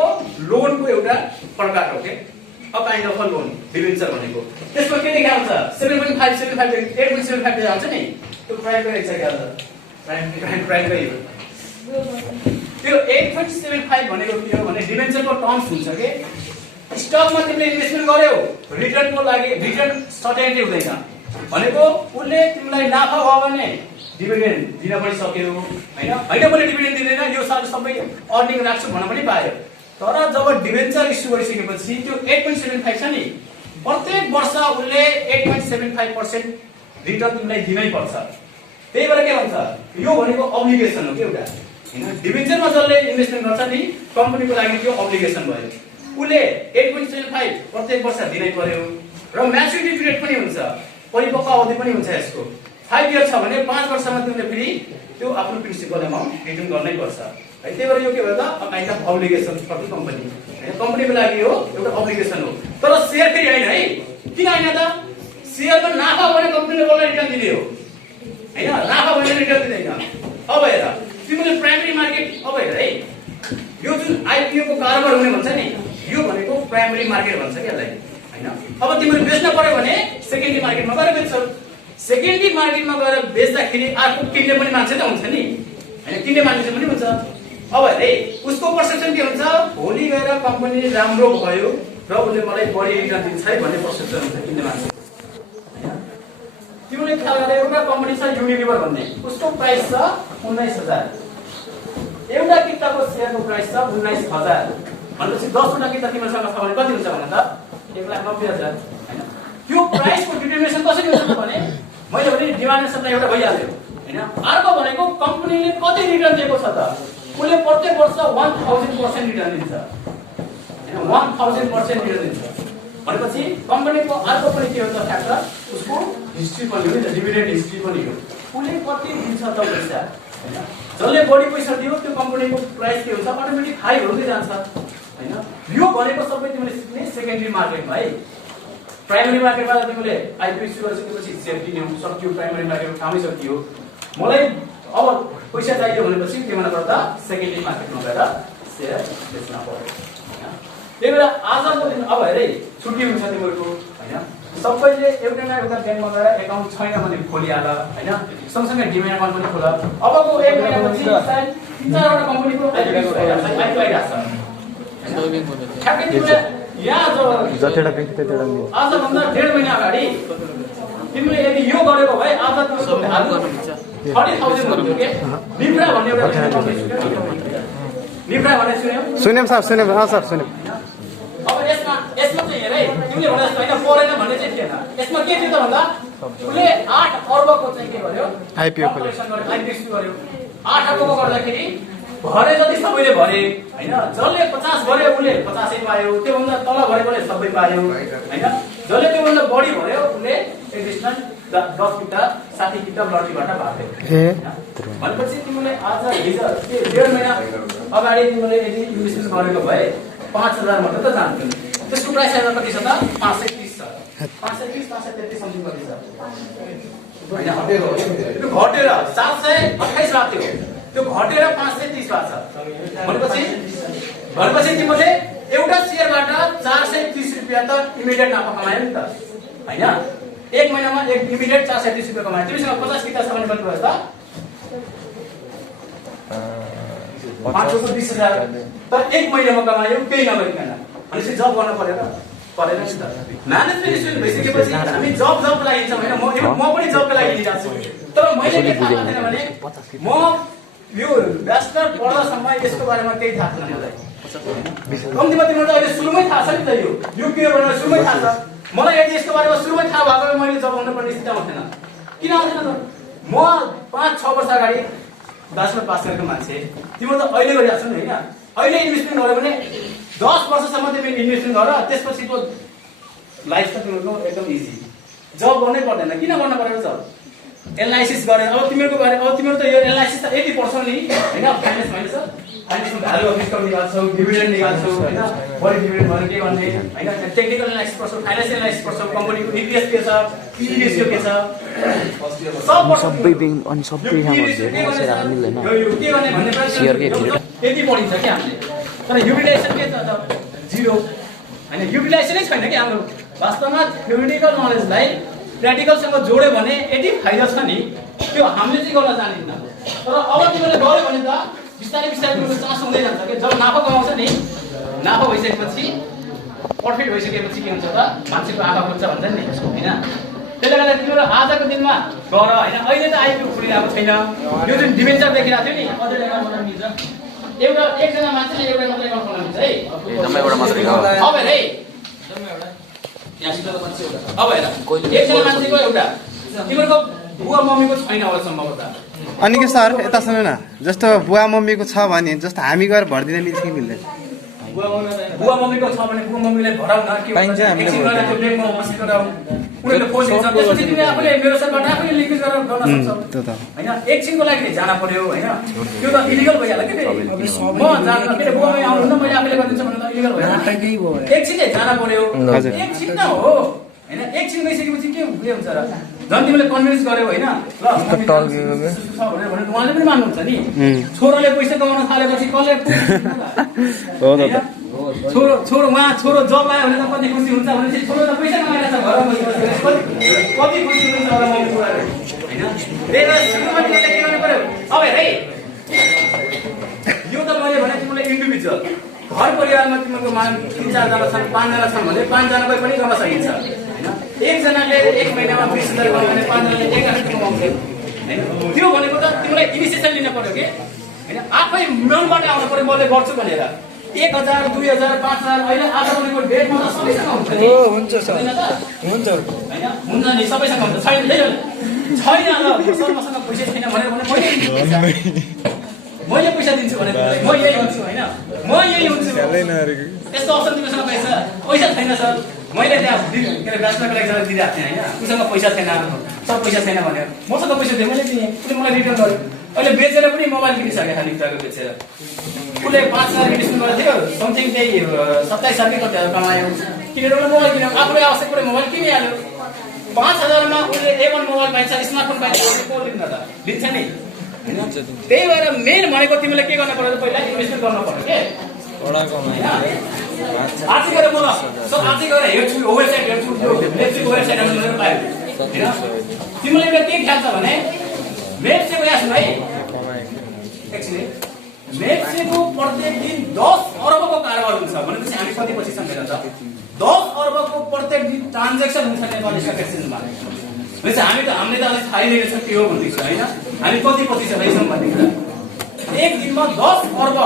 लोनको एउटा प्रकार हो के a kind of a loan debenture भनेको त्यसमा के लेखा हुन्छ 7.575 8.75 आउँछ नि त्यो प्राइमरी एक्ज्याक्ट प्राइमरी त्यो 8.75 भनेको के हो भने डिभेन्चरको टर्म्स हुन्छ के स्टकमा तिमीले इन्भेस्टमेन्ट गर्यौ रिटर्नको लागि रिटर्न सर्टेनिटी हुँदैन भनेको उले तिमीलाई नाफा भयो भने डिभिडेन्ड दिन पनि सक्यो हैन हैन मैले डिभिडेन्ड दिदैन यो साल सबै अर्निङ राख्छु भन्न पनि पायो तर जब डिभेन्चर इस्यु गरिसकेपछि त्यो 8.75 छ नि प्रत्येक वर्ष उले 8.75% रिटर्न तिमीलाई दिनै पर्छ त्यही भएर के भन्छ यो भनेको अब्लिगेसन हो के एउटा हैन डिभेन्चरमा जसले इन्भेस्टमेन्ट गर्छ नि कम्पनीको लागि त्यो अब्लिगेसन भयो उले 8.75 प्रत्येक वर्ष दिनै पर्यो र म्याच्युरिटी पिरियड पनि हुन्छ परिपक्व अवधि पनि हुन्छ यसको 5 इयर छ भने 5 वर्षमा तिमीले फेरि त्यो आफ्नो प्रिन्सिपल अमाउन्ट रिटर्न गर्नै पर्छ है त्यही भएर यो के भयो त kind of obligation for the company हैन कम्पनीको लागि हो एउटा अब्लिगेसन हो तर शेयर फेरि हैन है किन हैन त शेयरमा नाफा भने कम्पनीले कसलाई रिटर्न दिने हो हैन नाफा भने रिटर्न दिँदैन अब हेर तिमीले प्राइमरी मार्केट अब हेर है यो जुन आइपिओ को कारोबार हुने भन्छ नि यो भनेको प्राइमरी मार्केट भन्छ के यसलाई हैन अब तिमीले बेच्न पर्यो भने सेकेन्डरी मार्केटमा गएर बेच्छौ सेकेन्डरी मार्केटमा गएर बेच्दाखेरि अर्को किन्ने पनि मान्छे त हुन्छ नि हैन किन्ने मान्छे पनि हुन्छ अब हेरे उसको पर्सेप्सन के हुन्छ भोलि गएर कम्पनी राम्रो भयो र उसले मलाई बढी रिटर्न दिन्छ है भन्ने पर्सेप्सन हुन्छ किन्ने मान्छे तिमीले थाहा गरे एउटा कम्पनी छ युनिलिभर भन्ने उसको प्राइस छ 19000 एउटा किताको शेयरको प्राइस छ 19000 भनेपछि 10 वटा किता तिमीसँग छ भने कति हुन्छ भन्नु त 1,90,000 हैन त्यो प्राइसको डिटर्मिनेसन कसरी हुन्छ भने मैले भने डिमान्ड एन्ड सप्लाई एउटा भइहाल्यो हैन अर्को भनेको कम्पनीले कति रिटर्न दिएको छ त उले प्रत्येक वर्ष 1000% रिटर्न दिन्छ हैन 1000% रिटर्न दिन्छ भनेपछि कम्पनीको अर्को पनि के हुन्छ फ्याक्टर उसको हिस्ट्री पनि हो नि त डिभिडेन्ड हिस्ट्री पनि हो उले कति दिन्छ त पैसा हैन जसले बढी पैसा दियो त्यो कम्पनीको प्राइस के हुन्छ अटोमेटिक हाई हुँदै जान्छ हैन हैन यो भनेको सबै तिमीले सिक्ने सेकेन्डरी मार्केटमा है प्राइमरी मार्केटमा तिमीले आइपी सुरु गरिसकेपछि सेफ्टी ल्याउनु सक्यो प्राइमरी मार्केटमा कामै सकियो मलाई अब पैसा चाहियो भनेपछि के भन्न पर्दा सेकेन्डरी मार्केटमा गएर सेयर बेच्न पर्यो हैन त्यही भएर आजको दिन अब हेरै छुट्टी हुन्छ तिमीहरूको हैन सबैले एउटा न एउटा ब्याङ्कमा गएर एकाउन्ट छैन भने खोलिहाल हैन सँगसँगै डिमेट अकाउन्ट पनि खोला अबको एक महिनापछि सायद 3-4वटा कम्पनीको आइडिरहेको छ ठ्याक्कै तिमीले यहाँ जतिवटा ब्याङ्क त्यतिवटा मिल्छ आजभन्दा 1.5 महिना अगाडि तिमीले यदि यो गरेको भए आज तिमीको भ्यालु 30,000 हुन्थ्यो के निफ्रा भन्ने एउटा निफ्रा भन्ने सुन्यौ सर सुन्यौँ सर सुन्यौँ अब यसमा चाहिँ हेरै तिमीले भने जस्तो हैन परेन भन्ने चाहिँ थिएन यसमा के थियो त भन्दा उले 8 अर्बको चाहिँ के गर्यो आइपीओ खोल्यो आइपीओ गर्यो 8 अर्बको गर्दाखेरि भरे जति सबैले भरे हैन जसले 50 भर्यो उले 50 पायो त्यो भन्दा तल भरेकोले सबै पायो हैन जसले त्यो भन्दा बढी भर्यो उले एडिसनल 10 किता 60 किता लटरीबाट भाग्यो भनेपछि तिमीले आज हिजो 1.5 महिना अगाडि तिमीले यदि इन्भेस्टमेन्ट गरेको भए 5,000 मात्र त जान्थ्यो त्यसको प्राइस आज कति छ त 530 छ 530 533 समथिङ कति छ हैन त्यो घटेर 728 लाख थियो त्यो घटेर 530 भएको छ भनेपछि तिमीले एउटा शेयरबाट 430 रुपैयाँ त इमिडिएट नाफा कमायो नि त हैन एक महिनामा एक इमिडिएट 430 रुपैयाँ कमायो तिमीसँग 50 किता छ भने कति भयो त 520,000 तर एक महिनामा कमायो केही नगरिकन भनेपछि जब गर्न पर्यो र परेन नि त म्यानेजमेन्ट स्टुडेन्ट भइसकेपछि हामी जबको लागि हिँड्छौँ हैन म पनि जबको लागि हिँडिरहेको छु तर मैले के थाहा थिएन भने म यो ब्याचलर पढ्दासम्म यसको बारेमा केही थाहा छैन मलाई कम्तीमा तिमीलाई अहिले सुरुमै थाहा छ नि त यो के भनेर सुरुमै थाहा छ मलाई यदि यसको बारेमा सुरुमै थाहा भएको भए मैले जब आउनु पर्ने स्थिति आउँथेन किन आउँथेन त म 5-6 वर्ष अगाडि ब्याचलर पास गरेको मान्छे तिम्रो त अहिले गरिरहेको छौ नि हैन अहिले इन्भेस्टमेन्ट गर्यो भने 10 वर्षसम्म तिमीले इन्भेस्टमेन्ट गर त्यसपछिको लाइफ त तिम्रो एकदम इजी जब गर्नै पर्दैन किन गर्न पर्यो जब एनालाइसिस गरे अब तिम्रो त यो एनालाइसिस त यति पर्छ नि हैन फाइनान्स भन्छ फाइनान्सको भ्यालु अफ डिस्काउन्ट निकाल्छौ डिभिडेन्ड निकाल्छौ हैन बढी डिभिडेन्ड भने के गर्ने हैन टेक्निकल एनालाइसिस पर्छ फाइनान्शियल एनालाइसिस पर्छ कम्पनीको इपिएस के छ पी रेशियो के छ सबै ब्याङ्क अनि सबै यहाँमा धेरै बसेर मिल्दैन शेयरकै यति पढिन्छ के हामीले तर युटिलाइजेसन के छ त जिरो हैन युटिलाइजेसनै छैन के हाम्रो वास्तवमा थ्योरिटिकल नलेजलाई प्र्याक्टिकलसँग जोड्यो भने यति फाइदा छ नि त्यो हामीले चाहिँ गर्न जानिन्न तर अब तिमीले गर्यो भने त बिस्तारै तिम्रो चान्स हुँदै जान्छ के जब नाफा कमाउँछ नि नाफा भइसकेपछि प्रफिट भइसकेपछि के हुन्छ त मान्छेको आँखा खोज्छ भन्छ नि हैन त्यसले गर्दा तिम्रो आजको दिनमा गर हैन अहिले त आइपीओ खुलिरहेको छैन यो जुन डिबेन्चर देखिरहेको थियो नि अझै एउटा बनाउन मिल्छ एकजना मान्छेले एउटा मात्रै एकाउन्ट खोल्न मिल्छ है एकदमै एउटा मात्रै हो अब हेर है अब हेर एकजना मान्छेको एउटा तिम्रो बुवा मम्मीको छैन होला सम्भवतः अनि के सर यता सुन न जस्तो बुवा मम्मीको छ भने जस्तो हामी गएर भर्दिन मिल्छ कि मिल्दैन बुवा मम्मीको छ भने बुवा मम्मीलाई भराउ न के पाइन्छ हामीले उनीहरूले फोन दिन्छ त्यसपछि तिमीले आफूले मेरो सरबाट आफूले लिङ्केज गरेर गर्न सक्छौ हैन एकछिनको लागि जान पर्यो हैन त्यो त इलिगल भइहाल्यो के म जान्न मेरो बुवा मम्मी आउनु न मैले आफूले गरिदिन्छु भने त इलिगल भयो एकछिन जान पर्यो एकछिन न हो हैन एकछिन गइसकेपछि के हुन्छ र झन् तिमीले कन्भिन्स गर्यौ हैन ल भने उहाँले पनि मान्नुहुन्छ नि छोरोले पैसा कमाउन थालेपछि कसले हो त छोरो जब आयो भने त कति खुसी हुन्छ भने चाहिँ छोरो त पैसा कमाइरहेछ घरमा कति खुसी हुन्छ होला मम्मी बुढाले हैन त्यही सुरुमा तिमीले के गर्नु पर्यो अब हेर है यो त मैले भने तिमीले इन्डिभिजुअल घर परिवारमा तिम्रो मान 3-4 जना छन् 5 जना छन् भने 5 जनाको पनि गर्न सकिन्छ हैन एकजनाले एक महिनामा 20,000 कमायो भने 5 जनाले 1,000 कमाउँछ हैन त्यो भनेको त तिमीलाई इनिसिएसन लिन पर्यो के हैन आफै मनबाट आउनु पर्यो मैले गर्छु भनेर 1,000 2,000 5,000 अहिले आजको डेटमा त सबैसँग हुन्छ नि हुन्छ सर हुन्छ हैन हुन्छ नि सबैसँग हुन्छ छैन ल सर मसँग पैसा छैन भनेर भने मैले पैसा दिन्छु भने म यही हुन्छु हैन म यही हुन्छु त्यस्तो अप्सन तिमीसँग पैसा छैन सर मैले त्यहाँ के अरे ब्याचलरको लागि दिइरहेको थिएँ हैन उसँग पैसा छैन सब पैसा छैन भने मसँग पैसा दिएँ मैले दिएँ उसले मलाई रिटर्न गर्यो अहिले बेचेर पनि मोबाइल किनिसके खाली कुराको बेचेर उसले 5,000 इन्भेस्टमेन्ट गरेको थियो समथिङ त्यही 27,000 कति कमायो किनेर उसले मोबाइल किन्यो आफूले आवश्यक परे मोबाइल किनिहाल्यो 5,000 मा उसले A1 मोबाइल पाइन्छ स्मार्टफोन पाइन्छ को लिन्छ त लिन्छ नि हैन त्यही भएर मेन भनेको तिमीले के गर्न पर्यो पहिला इन्भेस्टमेन्ट गर्न पर्यो के बडा कमाइ आजै गएर बोल सो आजै गएर हेर्छु वेबसाइट हेर्छु त्यो नेटफ्लिक्स वेबसाइटमा गएर पायो हैन तिमीले एउटा के ख्याल छ भने नेटफ्लिक्स यास है एक्चुअली नेटफ्लिक्सको प्रत्येक दिन 10 अरबको कारोबार हुन्छ भनेपछि हामी कति पछि सम्झेर त 10 अरबको प्रत्येक दिन ट्रान्ज्याक्सन हुन्छ नेपाल स्टक एक्सचेन्जमा भनेपछि हामीले त अझै थाहै लिएको छ के हो भन्ने छ हैन हामी कति पछि छ रहेछौँ भन्ने कुरा एक दिनमा 10 अर्ब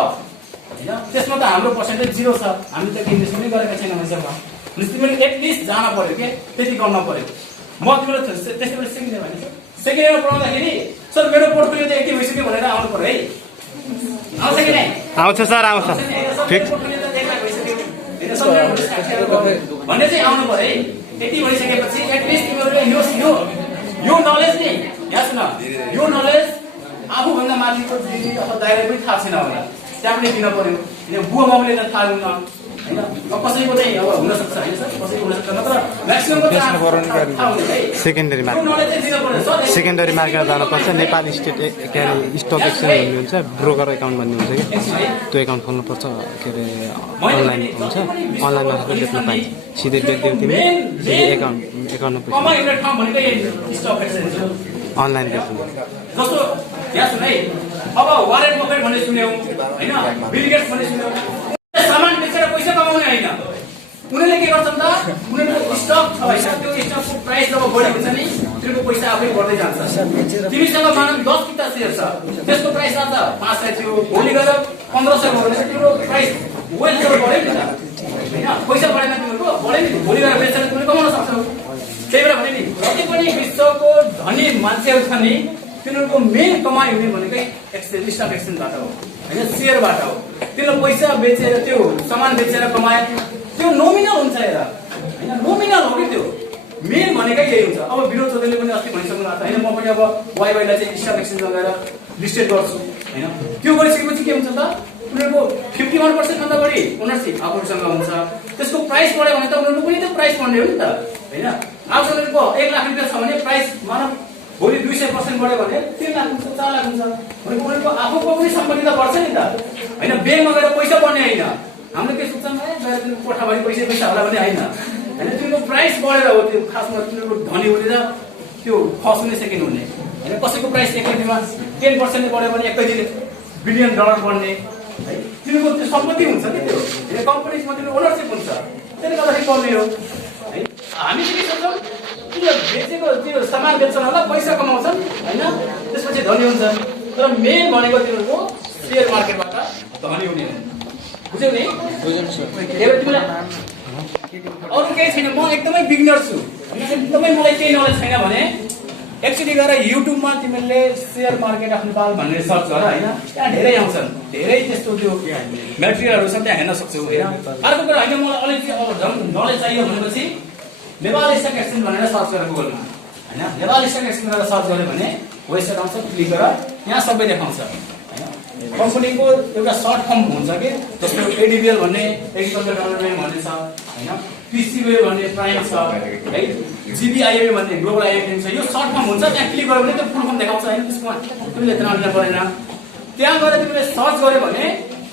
हैन त्यसमा त हाम्रो पर्सेन्टेज 0 छ हामी त इन्भेस्टमेन्ट गरेका छैनौँ यसमा भने तिमीले एटलिस्ट जान पर्यो के त्यति गर्न पर्यो म तिमीले त्यसले पनि सेकेन्ड इयर भने सेकेन्ड इयरमा पढाउँदाखेरि सर मेरो पोर्टफोलियो त यति भइसक्यो भनेर आउनु पर्यो है आउँछ कि नै आउँछ सर आउँछ फिक्स भन्ने चाहिँ आउनु पर्यो है यति भइसकेपछि एटलिस्ट तिमीहरूले यो नलेज नि यहाँ सुन यो नलेज आफूभन्दा माथिको दिदी अथवा दाइलाई पनि थाहा छैन होला त्यहाँ पनि दिन पर्यो किन बुवा बाबुले त थाहा हुन्न हैन कसैको चाहिँ अब हुन सक्छ हैन सर कसैको हुन सक्छ नत्र म्याक्सिममको सेकेन्डरी सेकेन्डरी मार्केटमा जानुपर्छ नेपाल स्टेट के अरे स्टक एक्सचेन्ज भन्ने हुन्छ ब्रोकर एकाउन्ट भन्ने हुन्छ कि त्यो एकाउन्ट खोल्नुपर्छ के अरे अनलाइन हुन्छ अनलाइनमा सबै बेच्न पाइन्छ सिधै बेच्दियौ तिमी सिधै एकाउन्टमा अनलाइन बेच्नु जस्तो यहाँ सुन है अब वारेन बफेट भन्ने सुन्यौ हैन बिल गेट्स भन्ने सुन्यौ सामान बेचेर पैसा कमाउने हैन उनीहरूले के गर्छन् त उनीहरूको स्टक छ हैन त्यो स्टकको प्राइस जब बढी हुन्छ नि तिनीहरूको पैसा आफै बढ्दै जान्छ तिमीसँग मानव 10 किता शेयर छ त्यसको प्राइस आज 500 थियो भोलि गएर 1500 भयो भने तिम्रो प्राइस वेल जब बढ्यो नि त हैन पैसा बढेन तिमीहरूको बढ्यो नि भोलि गएर बेचेर तिमीले कमाउन सक्छौ त्यही भएर भने नि जति पनि विश्वको धनी मान्छेहरू छन् नि तिनीहरूको मेन कमाइ हुने भनेकै एक्सचेन्ज स्टक एक्सचेन्जबाट हो हैन शेयरबाट हो तिनीहरूले पैसा बेचेर त्यो सामान बेचेर कमाए त्यो नोमिनल हुन्छ हेर हैन नोमिनल हो कि त्यो मेन भनेकै यही हुन्छ अब विरोध चौधरीले पनि अस्ति भनिसक्नु भएको छ हैन म पनि अब वाइवाईलाई चाहिँ स्टक एक्सचेन्जमा गएर लिस्टेड गर्छु हैन त्यो गरिसकेपछि के हुन्छ त उनीहरूको 51% भन्दा बढी ओनरशिप आफूसँग हुन्छ त्यसको प्राइस बढ्यो भने त उनीहरूको पनि त प्राइस बढ्ने हो नि त हैन अब उनीहरूको 1 लाख रुपैयाँ छ भने प्राइस मानव भोलि 200% बढ्यो भने 3 लाख हुन्छ 4 लाख हुन्छ भनेको उनीहरूको आफूको पनि सम्पत्ति त बढ्छ नि त हैन ब्याङ्कमा गएर पैसा बढ्ने हैन हामीले के सोच्छौँ है गएर तिनीहरूको कोठाभरि पैसा होला भने हैन हैन तिनीहरूको प्राइस बढेर हो त्यो खासमा तिनीहरूको धनी हुने र त्यो फर्स्ट हुने सेकेन्ड हुने हैन कसैको प्राइस एकै दिनमा 10% बढ्यो भने एकै दिन $1 बिलियन बढ्ने है तिनीहरूको त्यो सम्पत्ति हुन्छ के त्यो हैन कम्पनीमा तिनीहरूको ओनरशिप हुन्छ त्यसले गर्दाखेरि बढ्ने हो है हामी चाहिँ के सोच्छौँ त्यो बेचेको त्यो सामान बेच्छन् होला पैसा कमाउँछन् हैन त्यसपछि धनी हुन्छन् तर मेन भनेको तिनीहरूको शेयर मार्केटबाट धनी हुने हो बुझ्यौ नि अरू केही छैन म एकदमै बिगिनर छु एकदमै मलाई केही नलेज छैन भने एक्चुअली गएर युट्युबमा तिमीले शेयर मार्केट अफ नेपाल भनेर सर्च गर हैन त्यहाँ धेरै आउँछन् धेरै त्यस्तो त्यो मेटेरियलहरु छ त्यहाँ हेर्न सक्छौ हैन अर्को कुरा हैन मलाई अलिकति अब झन् नलेज चाहियो भनेपछि नेपाल स्टक एक्सचेन्ज भनेर सर्च गर गुगलमा हैन नेपाल स्टक एक्सचेन्ज भनेर सर्च गर्यो भने वेबसाइट आउँछ क्लिक गर यहाँ सबै देखाउँछ हैन कम्पनीको एउटा सर्ट फर्म हुन्छ के जस्तो एडीबीएल भन्ने एग्रीकल्चर डेभलपमेन्ट भन्ने छ हैन पीसीबी भन्ने प्राइम छ है जीबीआईएम भन्ने ग्लोबल आईएम छ यो सर्ट फर्म हुन्छ त्यहाँ क्लिक गर्यो भने त्यो फुल फर्म देखाउँछ हैन त्यसमा तिमीले त्यहाँ लिन परेन त्यहाँ गएर तिमीले सर्च गर्यो भने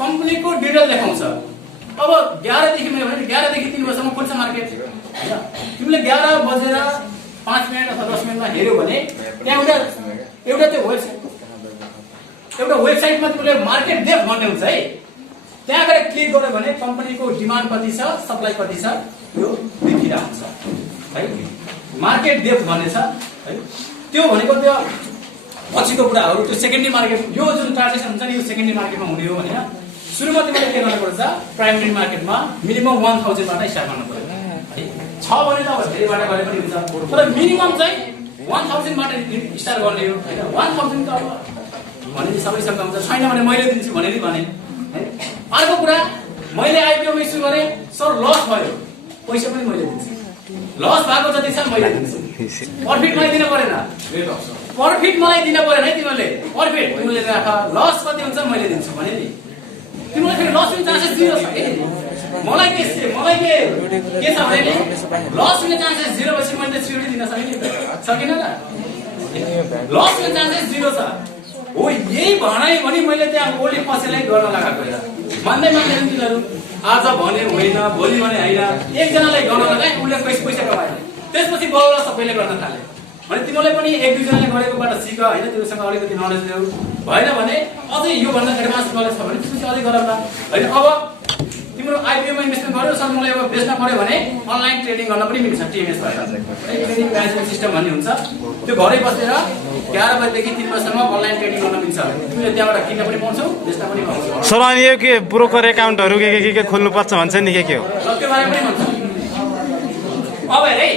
कम्पनीको डिटेल देखाउँछ अब 11 देखि मैले भने 11 देखि 3 बजेसम्म खुल्छ मार्केट हैन तिमीले 11 बजेर 5 मिनेट अथवा 10 मिनेटमा हेर्यो भने त्यहाँ एउटा त्यो वेबसाइटमा तिमीले मार्केट डेप्थ भन्ने हुन्छ है त्यहाँ गएर क्लिक गर्यो भने कम्पनीको डिमान्ड कति छ सप्लाई कति छ यो देखिरहेको हुन्छ है मार्केट डेप्थ भन्ने छ है त्यो भनेको त्यो पछिको कुराहरु त्यो सेकेन्डरी मार्केट यो जुन ट्रान्जेक्सन हुन्छ नि यो सेकेन्डरी मार्केटमा हुने हो हैन सुरुमा तिमीले के गर्नुपर्छ प्राइमरी मार्केटमा मिनिमम 1000 बाट स्टार्ट गर्नुपर्छ है छ भने त अब धेरैबाट गरे पनि हुन्छ तर मिनिमम चाहिँ 1000 बाट स्टार्ट गर्ने हो हैन 1000 त अब भने सबैसँग हुन्छ छैन भने मैले दिन्छु भने नि भने अर्को कुरा मैले आईपीओ इस्यु गरे सर लस भयो पैसा पनि मैले दिन्छु लस भएको जति छ मैले दिन्छु प्रफिट मैले दिन परेन प्रफिट मलाई दिन परेन है तिमीले प्रफिट तिमीले राख लस कति हुन्छ मैले दिन्छु भने नि तिमीले फेरि लस हुने चान्सेस जिरो छ के मलाई के छ भने लस हुने चान्सेस जिरो भएपछि मैले सिक्युरिटी दिन सकिन न लस हुने चान्सेस जिरो छ हो यही भनाइ भने मैले त्यहाँ ओली पसेलाई गर्न लगाएको हेर मान्दै मान्दैन तिनीहरू आज भने होइन भोलि भने होइन एकजनालाई गर्न लगाए उसले पैसा कमाए त्यसपछि बौला सबैले गर्न थाले भने तिमीले पनि एक दुईजनाले गरेकोबाट सिक होइन तिमीसँग अलिकति नलेज देऊ भएन भने अझै योभन्दा एडभान्स नलेज छ भने त्यसपछि अझै गरौँला होइन अब तिम्रो आइपिओमा इन्भेस्टमेन्ट गर्यो सर मलाई अब बेच्न पर्यो भने अनलाइन ट्रेडिङ गर्न पनि मिल्छ टिएमएस भएर ट्रेडिङ म्यानेजमेन्ट सिस्टम भन्ने हुन्छ त्यो घरै बसेर 11 बजेदेखि 3 बजेसम्म अनलाइन ट्रेडिङ गर्न मिल्छ तिमीले त्यहाँबाट किन्न पनि पाउँछौ बेच्न पनि पाउँछौ सर अनि यो के ब्रोकर एकाउन्टहरु के खोल्नु पर्छ भन्छ नि के हो त्यो बारेमा पनि भन्छ अब हेरे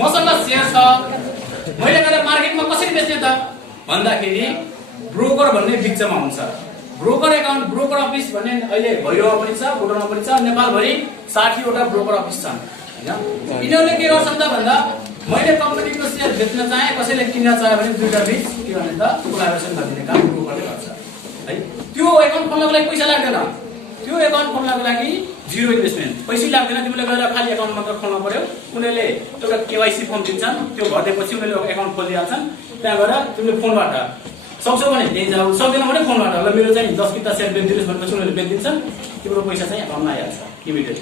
मसँग शेयर छ मैले गएर मार्केटमा कसरी बेच्ने त भन्दाखेरि ब्रोकर भन्ने बिचमा हुन्छ ब्रोकर एकाउन्ट ब्रोकर अफिस भन्ने अहिले भैरवमा पनि छ गुडरमा पनि छ नेपालभरि 60 वटा ब्रोकर अफिस छन् हैन यिनीहरूले के गर्छन् त भन्दा मैले कम्पनीको शेयर बेच्न चाहे कसैले किन्न चाहे भने दुईटा बीच के गर्ने त कोलाबोरेसन गर्ने काम ब्रोकरले गर्छ है त्यो एकाउन्ट खोल्नको लागि पैसा लाग्दैन त्यो एकाउन्ट खोल्नको लागि जिरो इन्भेस्टमेन्ट पैसा लाग्दैन तिमीले गएर खाली एकाउन्ट मात्र खोल्न पर्यो उनीहरूले एउटा केवाइसी फर्म दिन्छन् त्यो भर्दिएपछि उनीहरूले एकाउन्ट खोलिदिन्छन् त्यहाँ गएर तिमीले फोनबाट सक्छौ भने त्यही जाऊ सक्दैन भने फोनबाट ल मेरो चाहिँ 10 किता शेयर बेचिदिनुस् भनेपछि उनीहरूले बेचिदिन्छन् तिम्रो पैसा चाहिँ एकाउन्टमा आइहाल्छ इमिडिएट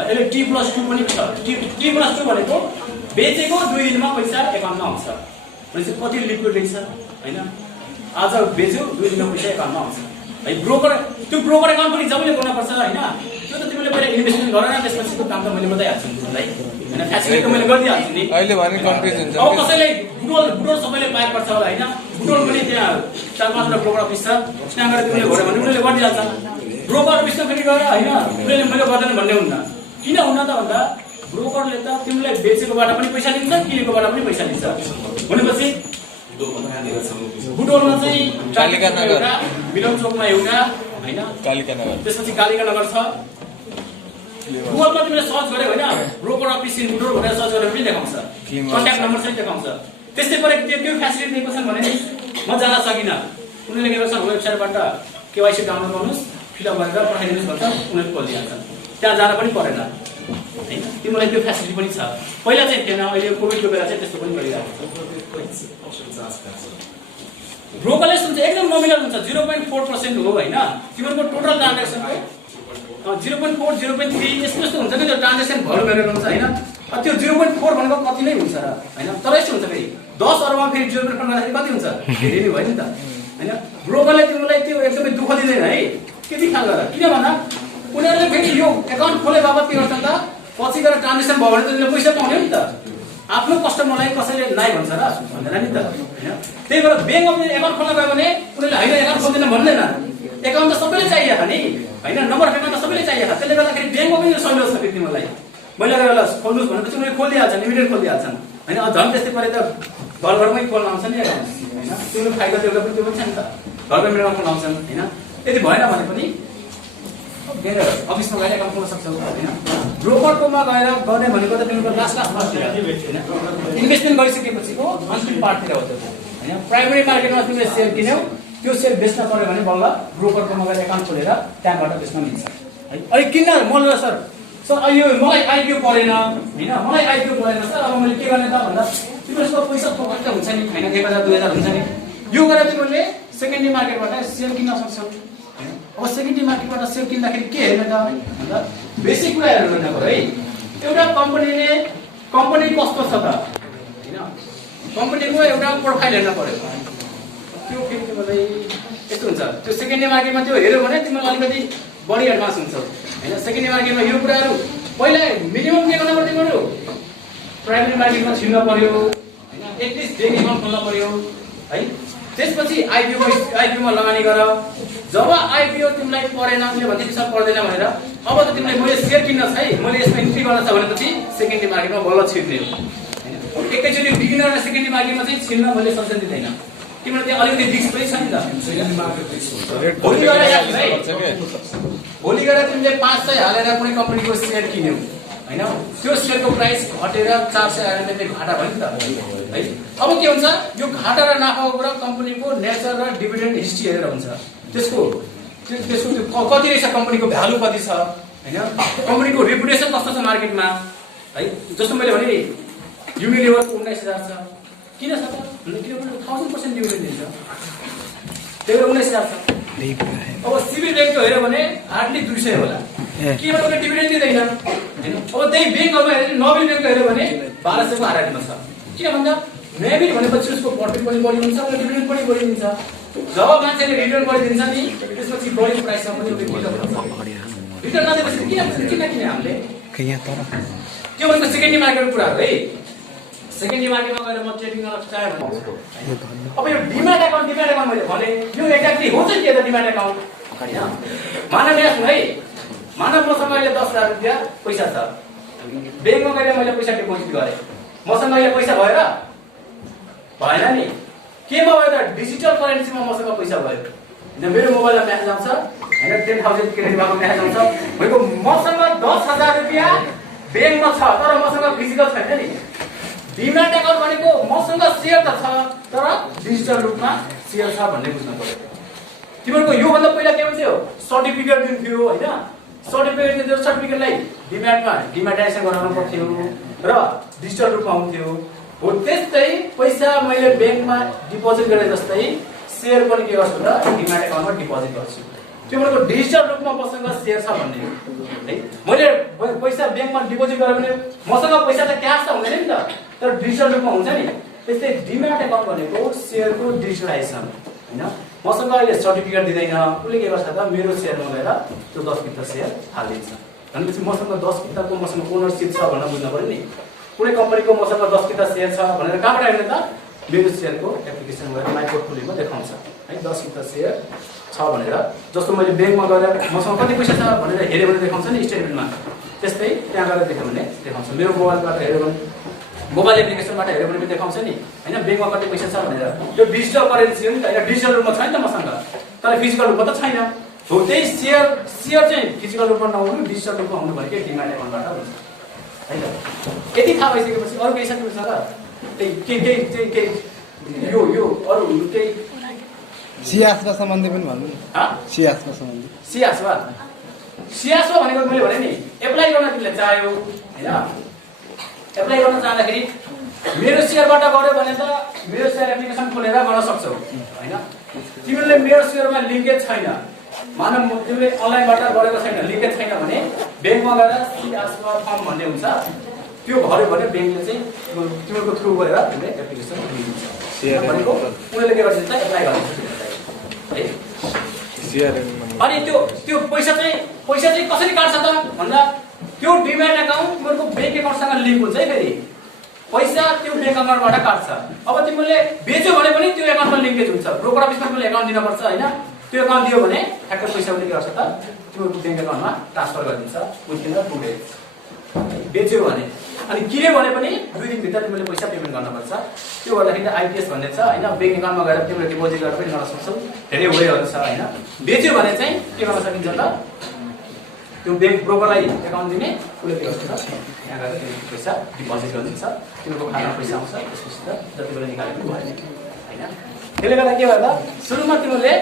अहिले T+2 पनि छ T+2 भनेको बेचेको 2 दिनमा पैसा एकाउन्टमा आउँछ भनेपछि कति लिक्विड रहेछ हैन आज बेच्यो 2 दिनमा पैसा एकाउन्टमा आउँछ है ब्रोकर त्यो ब्रोकर एकाउन्ट पनि जबले गर्न पर्छ हैन त्यो त तिमीले पहिला इन्भेस्टमेन्ट गर न त्यसपछिको काम त मैले बताइहाल्छु तिमीलाई हैन फ्यासिलिटी त मैले गरिदिहाल्छु नि अहिले भने कन्फ्युज हुन्छ अब कसैले बुटोल सबैले पाए पर्छ होला हैन बुटोल पनि त्यहाँ 4-5 वटा ब्रोकर अफिस छ त्यहाँ गएर तिमीले गरे भने उनीहरूले गरिदिहाल्छ ब्रोकर अफिसमा फेरि गएर हैन उनीहरूले मैले गर्दैन भन्ने हुन्न किन हुन्न त भन्दा ब्रोकरले त तिमीलाई बेचेकोबाट पनि पैसा लिन्छ किनेकोबाट पनि पैसा लिन्छ भनेपछि बुटोलमा चाहिँ कालिका नगर मिलन चोकमा एउटा हैन कालिका नगर त्यसपछि कालिका नगर छ गुगलमा तिमीले सर्च गर्यो हैन ब्रोकर अफिस इन बुटोल भनेर सर्च गरेर पनि देखाउँछ कन्ट्याक्ट नम्बर चाहिँ देखाउँछ त्यस्तै परे त्यो फ्यासिलिटी दिएको छन् भने नि म जान सकिन उनीहरूले के गर्छन् वेबसाइटबाट केवाइसी डाउनलोड गर्नुस् फिलअप गरेर पठाइदिनुस् भन्छ उनीहरूले खोलिदिन्छन् त्यहाँ जान पनि परेन हैन तिमीलाई त्यो फ्यासिलिटी पनि छ पहिला चाहिँ थिएन अहिले कोभिडको बेला चाहिँ त्यस्तो पनि गरिरहेको छ ब्रोकरले हुन्छ एकदम नोमिनल हुन्छ 0.4% हो हैन तिमीहरूको टोटल ट्रान्ज्याक्सनको 0.4 0.3 यस्तो हुन्छ नि त्यो ट्रान्ज्याक्सन भ्यालु गरेर हुन्छ हैन त्यो 0.4 भनेको कति नै हुन्छ र हैन तर यस्तो हुन्छ फेरि 10 अरबमा फेरि 0.4 गर्दाखेरि कति हुन्छ धेरै नै भयो नि त हैन ब्रोकरले तिमीलाई त्यो एकदमै दुःख दिँदैन है त्यति ख्याल गर किन भन्दा उनीहरूले फेरि यो एकाउन्ट खोले बापत के गर्छन् त पछि गएर ट्रान्ज्याक्सन भयो भने त तिमीले पैसा पाउने नि त आफ्नो कस्टमरलाई कसैले नाइ भन्छ र भन्दैन नि त हैन त्यही भएर ब्याङ्कमा एकाउन्ट खोल्न गयो भने उनीहरूले हैन एकाउन्ट खोल्दैन भन्दैन एकाउन्ट त सबैले चाहिएको नि हैन नम्बर अफ एकाउन्ट त सबैले चाहिएको त्यसले गर्दाखेरि ब्याङ्कमा पनि सजिलो छ फेरि तिमीलाई मैले गएर ल खोल्नुस् भनेपछि उनीहरूले खोलिहाल्छन् इमिडिएट खोलिहाल्छन् हैन झन् त्यस्तै परे त घरमै खोल्न आउँछ नि एकाउन्ट हैन तिम्रो फाइदा त्यो पनि त्यो पनि छ नि त घरमै मेरो खोल्न आउँछन् हैन यदि भएन भने पनि गएर अफिसमा गएर एकाउन्ट खोल्न सक्छौ हैन ब्रोकरकोमा गएर गर्ने भनेको त तिम्रो लास्ट पार्टतिर हैन इन्भेस्टमेन्ट गरिसकेपछिको अन्तिम पार्टतिर हो त्यो हैन प्राइमरी मार्केटमा तिमीले शेयर किन्यौ त्यो शेयर बेच्न पर्यो भने बल्ल ब्रोकरकोमा गएर एकाउन्ट खोलेर त्यहाँबाट बेच्न मिल्छ है अहिले किन्न मन सर अहिले मलाई आइपिओ परेन हैन मलाई आइपिओ परेन सर अब मैले के गर्ने त भन्दा तिमीसँग पैसा पक्का हुन्छ नि हैन 1000 2000 हुन्छ नि यो गरेर तिमीले सेकेन्डरी मार्केटबाट शेयर किन्न सक्छौ अब सेकेन्डरी मार्केटबाट शेयर किन्दाखेरि के हेर्न त भन्दा बेसिक कुरा हेर्नु पर्यो है एउटा कम्पनी कस्तो छ त हैन कम्पनीको एउटा प्रोफाइल हेर्न पर्यो त्यो के तिमीलाई यस्तो हुन्छ त्यो सेकेन्डरी मार्केटमा त्यो हेर्यो भने तिमीलाई अलिकति बढी एडभान्स हुन्छ हैन सेकेन्डरी मार्केटमा यो कुराहरु पहिला मिनिमम के गर्न पर्छ तिमीहरु प्राइमरी मार्केटमा छिर्न पर्यो हैन एटलिस्ट बैंक एकाउन्ट खोल्न पर्यो है त्यसपछि आइपिओमा लगानी गर जब आइपिओ तिमीलाई परेन तिमीले भन्दै छ पर्दैन भनेर अब त तिमीले मैले शेयर किन्न छ है मैले यसमा इन्ट्री गर्न छ भनेपछि सेकेन्डरी मार्केटमा बल्ल छिर्ने हो हैन एकैचोटी बिगिनर र सेकेन्डरी मार्केटमा चाहिँ छिर्न मैले सजेसन दिँदैन तिमीले त्यहाँ अलिकति रिस्क पनि छ नि त सेकेन्डरी मार्केट रिस्क भोलि गएर तिमीले 500 हालेर कुनै कम्पनीको शेयर किन्यौ हैन त्यो शेयरको प्राइस घटेर 400 आएर त्यसले घाटा भयो नि त है। अब के हुन्छ यो घाटा र नाफाको कुरा कम्पनीको नेचर र डिभिडेन्ड हिस्ट्री हेरेर हुन्छ। त्यसको कति रहेछ, कम्पनीको भ्यालु कति छ हैन, कम्पनीको रेपुटेसन कस्तो छ मार्केटमा है। जस्तो मैले भने युनिलिभरको 19,000 छ, किन छ त किनभने 1000% डिभिडेन्ड दिन्छ, त्यही भएर 19,000 छ। अब सिभिल ब्याङ्कको हेऱ्यो भने हार्डली 200 होला, केमा पनि डिभिडेन्ड दिँदैन हैन। अब त्यही ब्याङ्कहरुमा हेर्यो नबिल ब्याङ्कको हेऱ्यो भने 1200 को हाराहारीमा छ। किन भन्दा नबिल भनेपछि उसको प्रफिट पनि बढी हुन्छ र डिभिडेन्ड पनि बढी दिन्छ। जब मान्छेले रिटर्न गरिदिन्छ नि त्यसपछि बढी प्राइसमा पनि रिटर्न नदिएपछि किन हामीले के भन्छ सेकेन्डरी मार्केटको कुराहरु है। सेकेन्डरी मार्केटमा गएर म ट्रेडिङ गर्न चाहे भने अब यो डिमाट अकाउन्ट मैले भने यो एक्ज्याक्टली हो चाहिँ के त डिमाट अकाउन्ट हैन। मानव यहाँ है, मानव मसँग अहिले 10,000 रुपैयाँ पैसा छ, ब्याङ्कमा गएर मैले पैसा डिपोजिट गरेँ, मसँग अहिले पैसा भएर भएन नि, केमा भयो त डिजिटल करेन्सीमा मसँग पैसा भयो हैन। मेरो मोबाइलमा म्यासेज आउँछ हैन, 10,000 क्रेडिट भएको म्यासेज आउँछ, भनेको मसँग 10,000 रुपैयाँ ब्याङ्कमा छ तर मसँग फिजिकल छैन नि। डिमाट अकाउन्ट भनेको मसँग शेयर त छ तर डिजिटल रूपमा शेयर छ भन्ने बुझ्नु पर्यो। तिमीहरूको यो भन्दा पहिला के हुन्थ्यो, सर्टिफिकेट दिन्थ्यो हैन, सर्टिफिकेटलाई डिमाटमा डिमाटाइजेसन गराउनु पर्थ्यो र डिजिटल रूपमा हुन्थ्यो। हो त्यस्तै पैसा मैले ब्याङ्कमा डिपोजिट गरे जस्तै शेयर पनि के गर्छु त डिमाट अकाउन्टमा डिपोजिट गर्छु। तिमीहरूको डिजिटल रूपमा मसँग शेयर छ भन्ने हो है। मैले पैसा ब्याङ्कमा डिपोजिट गरेँ भने मसँग पैसा त क्याश त हुँदैन नि त, तर डिजिटल रूपमा हुन्छ नि। त्यस्तै डिमाट अकाउन्ट भनेको शेयरको डिजिटलाइजेसन हैन। मसँग अहिले सर्टिफिकेट दिँदैन, उसले के गर्छ त मेरो शेयरमा गएर त्यो 10 किता शेयर हालिदिन्छ। भनेपछि मसँग 10 किताको मसँग ओनरशिप छ भनेर बुझ्नु पर्यो नि। कुनै कम्पनीको मसँग 10 किता शेयर छ भनेर कहाँबाट हेर्ने त मेरो शेयरको एप्लिकेसन गएर माइ पोर्टफोलियोमा देखाउँछ है 10 किता शेयर छ भनेर। जस्तो मैले ब्याङ्कमा गएर मसँग कति पैसा छ भनेर हेऱ्यो भने देखाउँछ नि स्टेटमेन्टमा, त्यस्तै त्यहाँ गएर देख्यो भने देखाउँछ। मेरो मोबाइलबाट हेऱ्यो भने मोबाइल एप्लिकेसनबाट हेऱ्यो भने पनि देखाउँछ नि हैन, ब्याङ्कमा कति पैसा छ भनेर। यो डिजिटल करेन्सी हो नि त हैन, डिजिटल रूपमा छैन त मसँग, तर फिजिकल रूपमा त छैन। हो त्यही शेयर चाहिँ फिजिकल रूपमा नहुनु डिजिटल रूपमा हुनु भनेको डिमाट अकाउन्टबाट हुन्छ हैन। यति थाहा भइसकेपछि अरु केही छ तिम्रो छ र त्यही यो अरु केही सियासका सम्बन्धी पनि भन्नु न। सियासका सम्बन्धी सियासमा भनेको मैले भने नि एप्लाई गर्न तिमीले चाह्यो हैन। एप्लाई गर्न चाहँदाखेरि मेरो शेयरबाट गर्यो भने त मेरो शेयर एप्लिकेसन खोलेर गर्न सक्छौ हैन। तिमीले मेरो शेयरमा लिङ्केज छैन, मानव तिमीले अनलाइनबाट गरेको छैन, लिङ्केज छैन भने ब्याङ्कमा गएर सियासमा फर्म भन्ने हुन्छ, त्यो भर्यो भने ब्याङ्कले चाहिँ तिमीहरूको थ्रु गरेर तिमीले एप्लिकेसन दिन्छ। भनेको उनीहरूले के गर्छ एप्लाई गर्छ है। अनि त्यो पैसा चाहिँ कसरी काट्छ त भन्दा त्यो डिमाट अकाउन्ट तिमीहरूको ब्याङ्क अकाउन्टसँग लिङ्क हुन्छ है। फेरि पैसा त्यो ब्याङ्क अकाउन्टबाट काट्छ। अब तिमीले बेच्यो भने पनि त्यो अकाउन्टमा लिङ्केज हुन्छ, ब्रोकर अफिसमा तिमीले अकाउन्ट दिनुपर्छ हैन। त्यो अकाउन्ट दियो भने ठ्याक्कै पैसा पनि के गर्छ त तिमीहरूको ब्याङ्क अकाउन्टमा ट्रान्सफर गरिदिन्छ विदिन 2 डेज। बेच्यो भने अनि किन्यो भने पनि 2 दिनभित्र तिमीले पैसा पेमेन्ट गर्नुपर्छ। त्यो गर्दाखेरि आइपिएस भन्ने छ हैन, ब्याङ्क अकाउन्टमा गएर तिमीले डिपोजिट गरेर पनि गर्न सक्छौ, धेरै वेहरू छ हैन। बेच्यो भने चाहिँ के गर्न सकिन्छ त त्यो ब्याङ्क ब्रोकरलाई अकाउन्ट दिने, उसले के गर्छ त यहाँ गएर तिमीले पैसा डिपोजिट गरिदिन्छ, तिमीको खातामा पैसा आउँछ, त्यसपछि त जति बेला निकाले पनि भयो हैन। त्यसले गर्दा के गर्दा सुरुमा तिमीले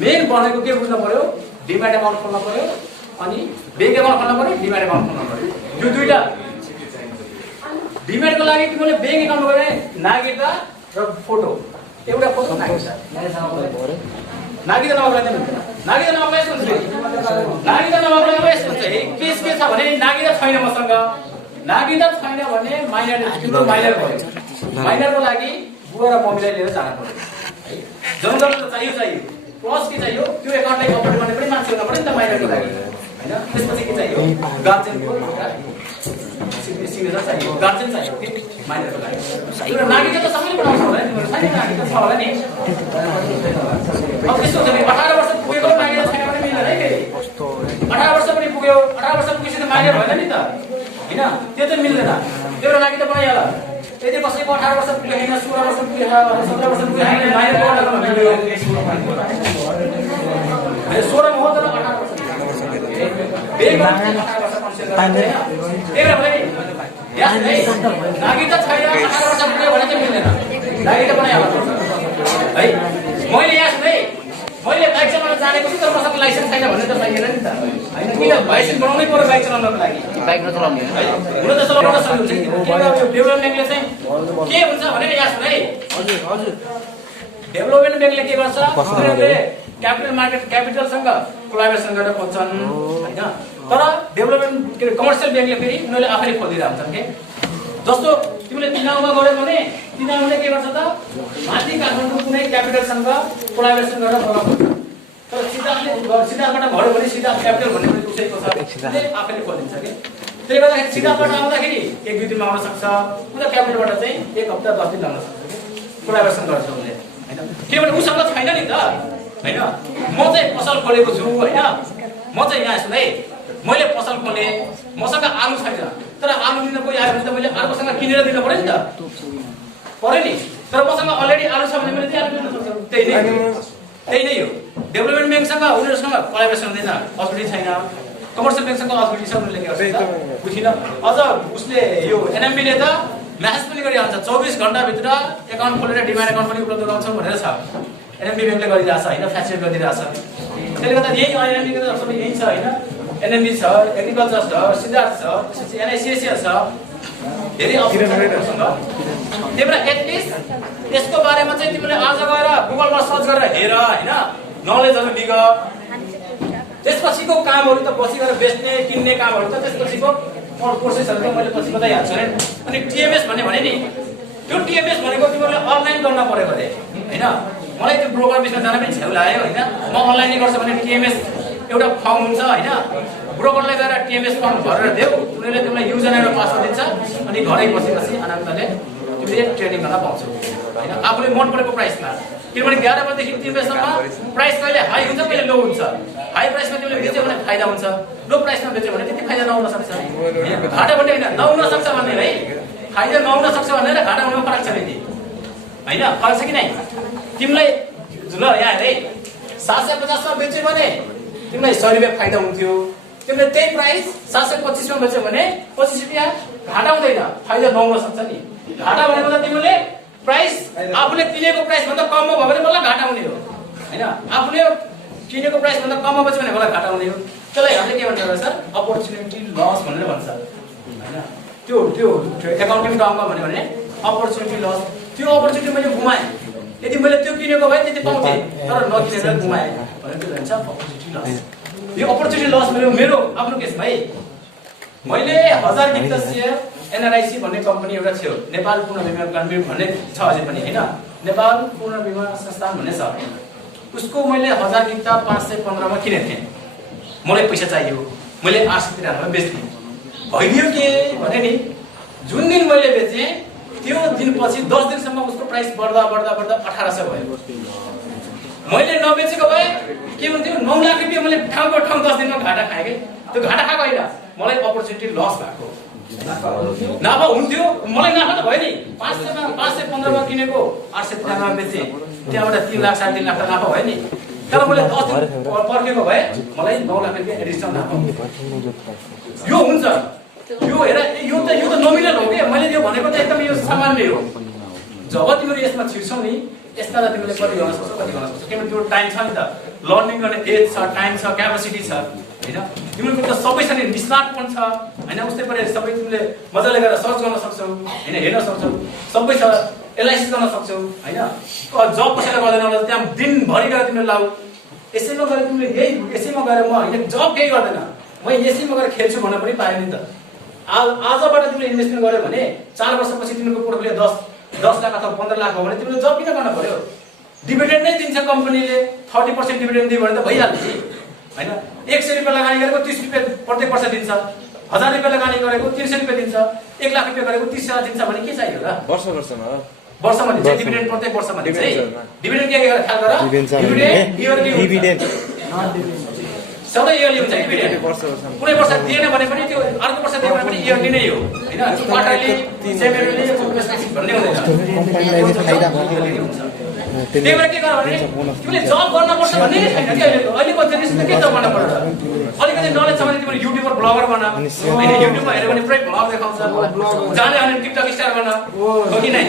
मेन भनेको के बुझ्नु पर्यो, डिमाट अकाउन्ट खोल्न पर्यो अनि ब्याङ्क अकाउन्ट खोल्न पर्यो, डिमाट अकाउन्ट खोल्न पर्यो। यो दुईटा डिमाटको लागि तिमीले ब्याङ्क अकाउन्ट गरे नागरिकता र फोटो, एउटा फोटो नागरिकता नअप्लाई हुँदैन। नागरिकता नअप्लाई हुन्छ, नागरिकता नअप्लाई यस्तो हुन्छ केस के छ भने नागरिकता छैन मसँग, नागरिकता छैन भने माइनर तिम्रो माइनर भयो, माइनरको लागि बुवा र मम्मीलाई लिएर जानु पर्यो है। जन्मजात त चाहियो प्लस के चाहियो त्यो एकाउन्टलाई अपरेट गर्ने पनि मान्छे हुनु पर्यो नि त माइनरको लागि हैन। त्यसपछि के चाहियो गार्जियनको सिग्नेचर चाहियो, गार्जियन चाहियो कि माइनरको लागि। तर नागरिकता त सबैले बनाउँछ होला नि, तिम्रो छैन नागरिकता छ होला नि। अब त्यस्तो हुन्छ नि 18 वर्ष पुगेको नागरिकता छैन भने मिल्दैन है। फेरि 18 वर्ष पनि पुग्यो, 18 वर्ष पुगेपछि त माइनर भएन नि त हैन, त्यो चाहिँ मिल्दैन। त्यो नागरिकता बनाइहाल। यदि कसैको 18 वर्ष पुगेन, 16 वर्ष पुगेन, 17 वर्ष पुगेन माइनर बनाउन मिल्यो। 16 मा हो तर 18 वर्ष यस है लागि त छैन 18 वर्ष पुग्यो भने चाहिँ मिल्दैन लागि त बनाइहाल्नु है मैले यहाँ सुने मैले बाइक चलाउन जानेको छु तर मसँग लाइसेन्स छैन भन्ने त चाहिएन नि त हैन किन लाइसेन्स बनाउनै पर्यो बाइक चलाउनको लागि बाइक नचलाउने हुन त चलाउन सक्नुहुन्छ यो डेभलपमेन्ट ब्याङ्कले चाहिँ के हुन्छ भने यहाँ सुने हजुर डेभलपमेन्ट ब्याङ्कले के गर्छ उनीहरूले क्यापिटल मार्केट क्यापिटलसँग कोलाबोरेसन गरेर खोज्छन् हैन तर डेभलपमेन्ट के कमर्सियल ब्याङ्कले फेरि उनीहरूले आफैले खोजिरहेका हुन्छन् के जस्तो तिमीले तिनाउमा गऱ्यौ भने तिनाउले के गर्छ त माथि काठमाडौँ कुनै क्यापिटलसँग कोलाबोरेसन गरेर बगान खोज्छ तर सिधाबाट भर्यो भने सिधा क्यापिटल भन्ने पनि उसैको छ त्यसले आफैले खोजिन्छ के त्यसले गर्दाखेरि सिधाबाट आउँदाखेरि एक दुई दिनमा आउन सक्छ उता क्यापिटलबाट चाहिँ एक हप्ता 10 दिन लाग्न सक्छ के कोलाबोरेसन गर्छ उनीले हैन किनभने उसँग छैन नि त हैन म चाहिँ पसल खोलेको छु हैन म चाहिँ यहाँ छु है मैले पसल खोले मसँग आलु छैन तर आलु दिन कोही आयो भने त मैले अर्कोसँग किनेर दिन पर्यो नि त पर्यो नि तर मसँग अलरेडी आलु छ भने मैले त्यही आलु दिन सक्छु त्यही नै हो डेभलपमेन्ट ब्याङ्कसँग उनीहरूसँग कोलाबोरेसन हुँदैन अथोरिटी छैन कमर्सियल ब्याङ्कसँग अथोरिटी छ उनीहरूले के गर्छ बुझिन अझ उसले यो एनएमबीले त म्यासेज पनि गरिहाल्छ 24 घण्टाभित्र एकाउन्ट खोलेर डिमान्ड एकाउन्ट पनि उपलब्ध गराउँछौँ भनेर छ एनएमबी ब्याङ्कले गरिरहेछ हैन फ्यासिलिटी गरिरहेछ त्यसले गर्दा यही एनएमबी को सबै यही छ हैन एनएमबी छ एग्रिकल्चर छ सिद्धार्थ छ त्यसपछि एनआइसिएसएस छ धेरै अप्सनहरुसँग तिम्रो एटलिस्ट यसको बारेमा चाहिँ तिमीले आज गएर गुगलमा सर्च गरेर हेर हैन नलेजहरु लिग त्यसपछिको कामहरु त पछि गएर बेच्ने किन्ने कामहरु त त्यसपछिको प्रोसेसहरु त मैले पछि बताइहाल्छु नि अनि टिएमएस भने नि त्यो टिएमएस भनेको तिमीले अनलाइन गर्न पर्यो गरे हैन मलाई त्यो ब्रोकर बिचमा जान पनि छेउ लाग्यो हैन म अनलाइनै गर्छु भने टिएमएस एउटा फर्म हुन्छ हैन ब्रोकरले गएर टिएमएस फर्म भरेर देऊ उनीहरुले तिमीलाई युजर नेम र पासवर्ड दिन्छ अनि घरै बसी आनन्दले तिमीले ट्रेडिङ गर्न पाउँछौ हैन आफूले मन परेको प्राइसमा किनभने 11 बजेदेखि 3 बजेसम्म प्राइस कहिले हाई हुन्छ कहिले लो हुन्छ हाई प्राइसमा तिमीले बेच्यौ भने फाइदा हुन्छ लो प्राइसमा बेच्यौ भने त्यति फाइदा नहुन सक्छ घाटा पनि हैन नहुन सक्छ भन्ने है फाइदा नहुन सक्छ भनेर घाटा हुनुमा फरक छ नि हैन फरक छ कि नै तिमीलाई ल यहाँ हेरे 750 मा बेच्यौ भने तिमीलाई 100 रुपैयाँ फाइदा हुन्थ्यो तिमीले त्यही प्राइस 725 मा बेच्यौ भने 25 रुपैयाँ घाटा हुँदैन फाइदा नहुन सक्छ नि घाटा भनेको त तिमीले प्राइस आफूले किनेको प्राइस भन्दा कममा भयो भने मलाई घाटा हुने हो हैन आफूले किनेको प्राइस भन्दा कममा बेच्यो भने मलाई घाटा हुने हो त्यसलाई हामीले के भन्छ सर अपर्चुनिटी लस भनेर भन्छ हैन त्यो एकाउन्टिङ टर्ममा भन्यो भने अपर्चुनिटी लस त्यो अपर्चुनिटी मैले गुमाए यदि मैले त्यो किनेको भए त्यति पाउँथे तर नकिनेर गुमाए भनेर के भन्छ अपर्चुनिटी लस यो अपर्चुनिटी लस मेरो आफ्नो केस भाइ मैले 1000 गिफ्ट शेयर एनआरआईसी भन्ने कम्पनी एउटा थियो नेपाल पुनर्विमा कम्पनी भन्ने छ अझै पनि हैन नेपाल पुनर्विमा संस्थान भन्ने छ उसको मैले 1000 गिफ्ट 515 मा किनेको थिएँ मलाई पैसा चाहियो मैले 893 मा बेच्थे भइदियो के भने नि जुन दिन मैले बेचे त्यो दिनपछि 10 दिनसम्म उसको प्राइस बढ्दा 1800 भयो मैले नबेचेको भए के हुन्थ्यो 9 लाख रुपैयाँ मैले ठाउँको ठाउँ 10 दिनमा घाटा खाए के त्यो घाटा खाएको हैन मलाई अपर्चुनिटी लस भएको नाफा हुन्थ्यो मलाई नाफा त भयो नि 515 मा किनेको 893 मा बेचे त्यहाँबाट 3 लाख 3.5 लाख त नाफा भयो नि तर मैले 10 दिन पर्खेको भए मलाई 9 लाख रुपैयाँ एडिसनल नाफा यो हुन्छ यो हेर यो त नोमिनल हो के मैले यो भनेको त एकदम यो सामान्य हो जब तिमीले यसमा छिर्छौ नि यसमा त तिमीले कति गर्न सक्छौ किनभने त्यो टाइम छ नि त लर्निङ गर्ने एज छ टाइम छ क्यापेसिटी छ हैन तिमीको त सबै छ नि स्मार्टफोन छ हैन उस्तै गरी सबै तिमीले मजाले गरेर सर्च गर्न सक्छौ हैन हेर्न सक्छौ सबै छ एनालाइसिस गर्न सक्छौ हैन जब कसैले गर्दैन होला त्यहाँ दिनभरि गएर तिमीले लाउ यसैमा गएर तिमीले यसैमा गएर म हैन जब केही गर्दैन म यसैमा गएर खेल्छु भन्न पनि पाएँ नि त आजबाट तिमीले इन्भेस्टमेन्ट गर्यो भने 4 वर्षपछि तिमीको पोर्टफोलियो 10 लाख अथवा 15 लाख हो भने तिमीले जब किन गर्न पर्यो डिभिडेन्ड नै दिन्छ कम्पनीले 30% डिभिडेन्ड दियो भने त भइहाल्छ नि हैन 100 रुपैयाँ लगानी गरेको 30 रुपैयाँ प्रत्येक वर्ष दिन्छ 1000 रुपैयाँ लगानी गरेको 300 रुपैयाँ दिन्छ 1 लाख रुपैयाँ गरेको 30,000 दिन्छ भने के चाहियो र वर्षमा दिन्छ डिभिडेन्ड प्रत्येक वर्षमा दिन्छ डिभिडेन्ड के गरेर ख्याल गर डिभिडेन्ड सबै इयरली हुन्छ डिभिडेन्ड कुनै वर्ष दिएन भने पनि त्यो अर्को वर्ष दियो भने पनि इयरली नै हो हैन क्वार्टरली सेमेस्टरली भन्ने हुँदैन त्यही भएर के गर भने तिमीले जब गर्नुपर्छ भन्ने नै छैन कि अहिलेको जेनेरेसन के जब गर्न पर्छ अलिकति नलेज छ भने तिमीले युट्युबर ब्लगर बना हैन युट्युबमा हेर्यो भने पुरै ब्लग देखाउँछ जाने भने टिकटक स्टार गर्न हो कि नै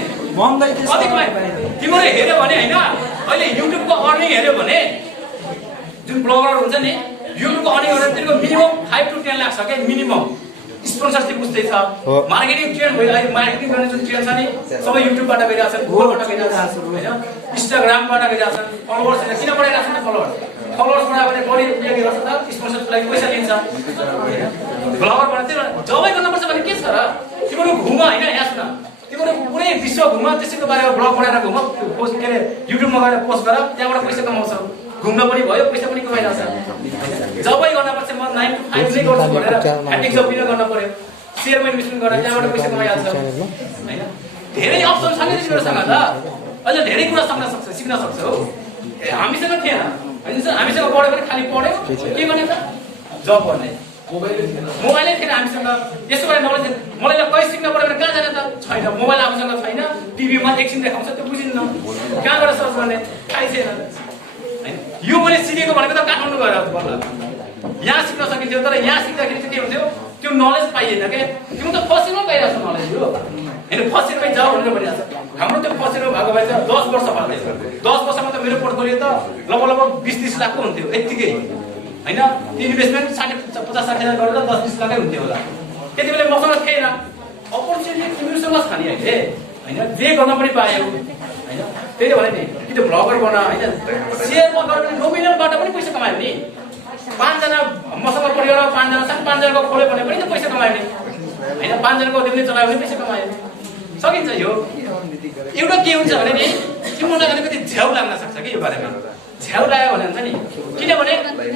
अधिकमा तिमीले हेर्यो भने हैन अहिले युट्युबको अर्निङ हेर्यो भने जुन ब्लगर हुन्छ नि युट्युबको अर्निङ गरेर तिनीको मिनिमम 5 to 10 लाख छ के मिनिमम स्पोन्सरशिप उस्तै छ मार्केटिङ ट्रेन्ड भयो अहिले मार्केटिङ गर्ने जुन ट्रेन्ड छ नि सबै युट्युबबाट गइरहेछ गुगलबाट गइरहेछ हैन इन्स्टाग्रामबाट गइरहेछ फलोवर्स किन बढाइरहेछ नि फलोवर्स बढायो भने बढी के गर्छ त स्पोन्सरशिप लागि पैसा लिन्छ ब्लगरबाट चाहिँ जबै गर्नुपर्छ भने के छ र तिम्रो घुम हैन यहाँ सुन तिम्रो पुरै विश्व घुम त्यसैको बारेमा ब्लग बनाएर घुम पोस्ट के युट्युबमा गएर पोस्ट गर त्यहाँबाट पैसा कमाउँछ घुम्न पनि भयो पैसा पनि कमाइरहेछ जबै गर्नुपर्छ म 9 to 5 नै गर्छु भनेर ह्याटिक जब किन गर्न पर्यो शेयरमा इन्भेस्टमेन्ट गरेर त्यहाँबाट पैसा कमाइहाल्छ हैन धेरै अप्सन छ नि तिमीहरुसँग त अहिले धेरै कुरा सिक्न सक्छौ हामीसँग थिएन हैन सर हामीसँग पढ्यो भने खाली पढ्यो के गर्ने त जब गर्ने मोबाइलै थिएन हामीसँग यसो गरेर नलेज मलाई कहीँ सिक्न पर्यो भने कहाँ जाने त छैन मोबाइल आफूसँग छैन टिभीमा एकछिन देखाउँछ त्यो बुझिन्न कहाँबाट सर्च गर्ने थाहै छैन यो मैले सिकेको भनेको त काठमाडौँ गएर बल्ल यहाँ सिक्न सकिन्थ्यो तर यहाँ सिक्दाखेरि चाहिँ के हुन्थ्यो त्यो नलेज पाइएन के तिम्रो त फसेरमा पाइरहेको छ नलेज हो हैन फसेरमै जाऊ भनेर भनिरहेको छ हाम्रो त्यो फसेरमा भएको भए चाहिँ 10 वर्ष भएको 10 वर्षमा त मेरो पोर्टफोलियो त लगभग 20-30 लाखको हुन्थ्यो यतिकै हैन इन्भेस्टमेन्ट 50-60 हजार गरेर 10-20 लाखै हुन्थ्यो होला त्यति बेला मसँग थिएन अपर्च्युनिटी तिमीसँग छ नि अहिले हैन जे गर्न पनि पायो हैन त्यही भने नि कि त ब्लगर बना हैन शेयरमा गरेर नोमिनलबाट पनि पैसा कमायो नि 5 जना मसँग पढेर 5 जना छन् 5 जनाको खोल्यो भने पनि त पैसा कमायो नि हैन 5 जनाको दिनले चलायो भने पैसा कमायो सकिन्छ यो एउटा के हुन्छ भने नि तिमीलाई अलिकति झ्याउ लाग्न सक्छ कि यो बारेमा झ्याउ लाग्यो भने हुन्छ नि किनभने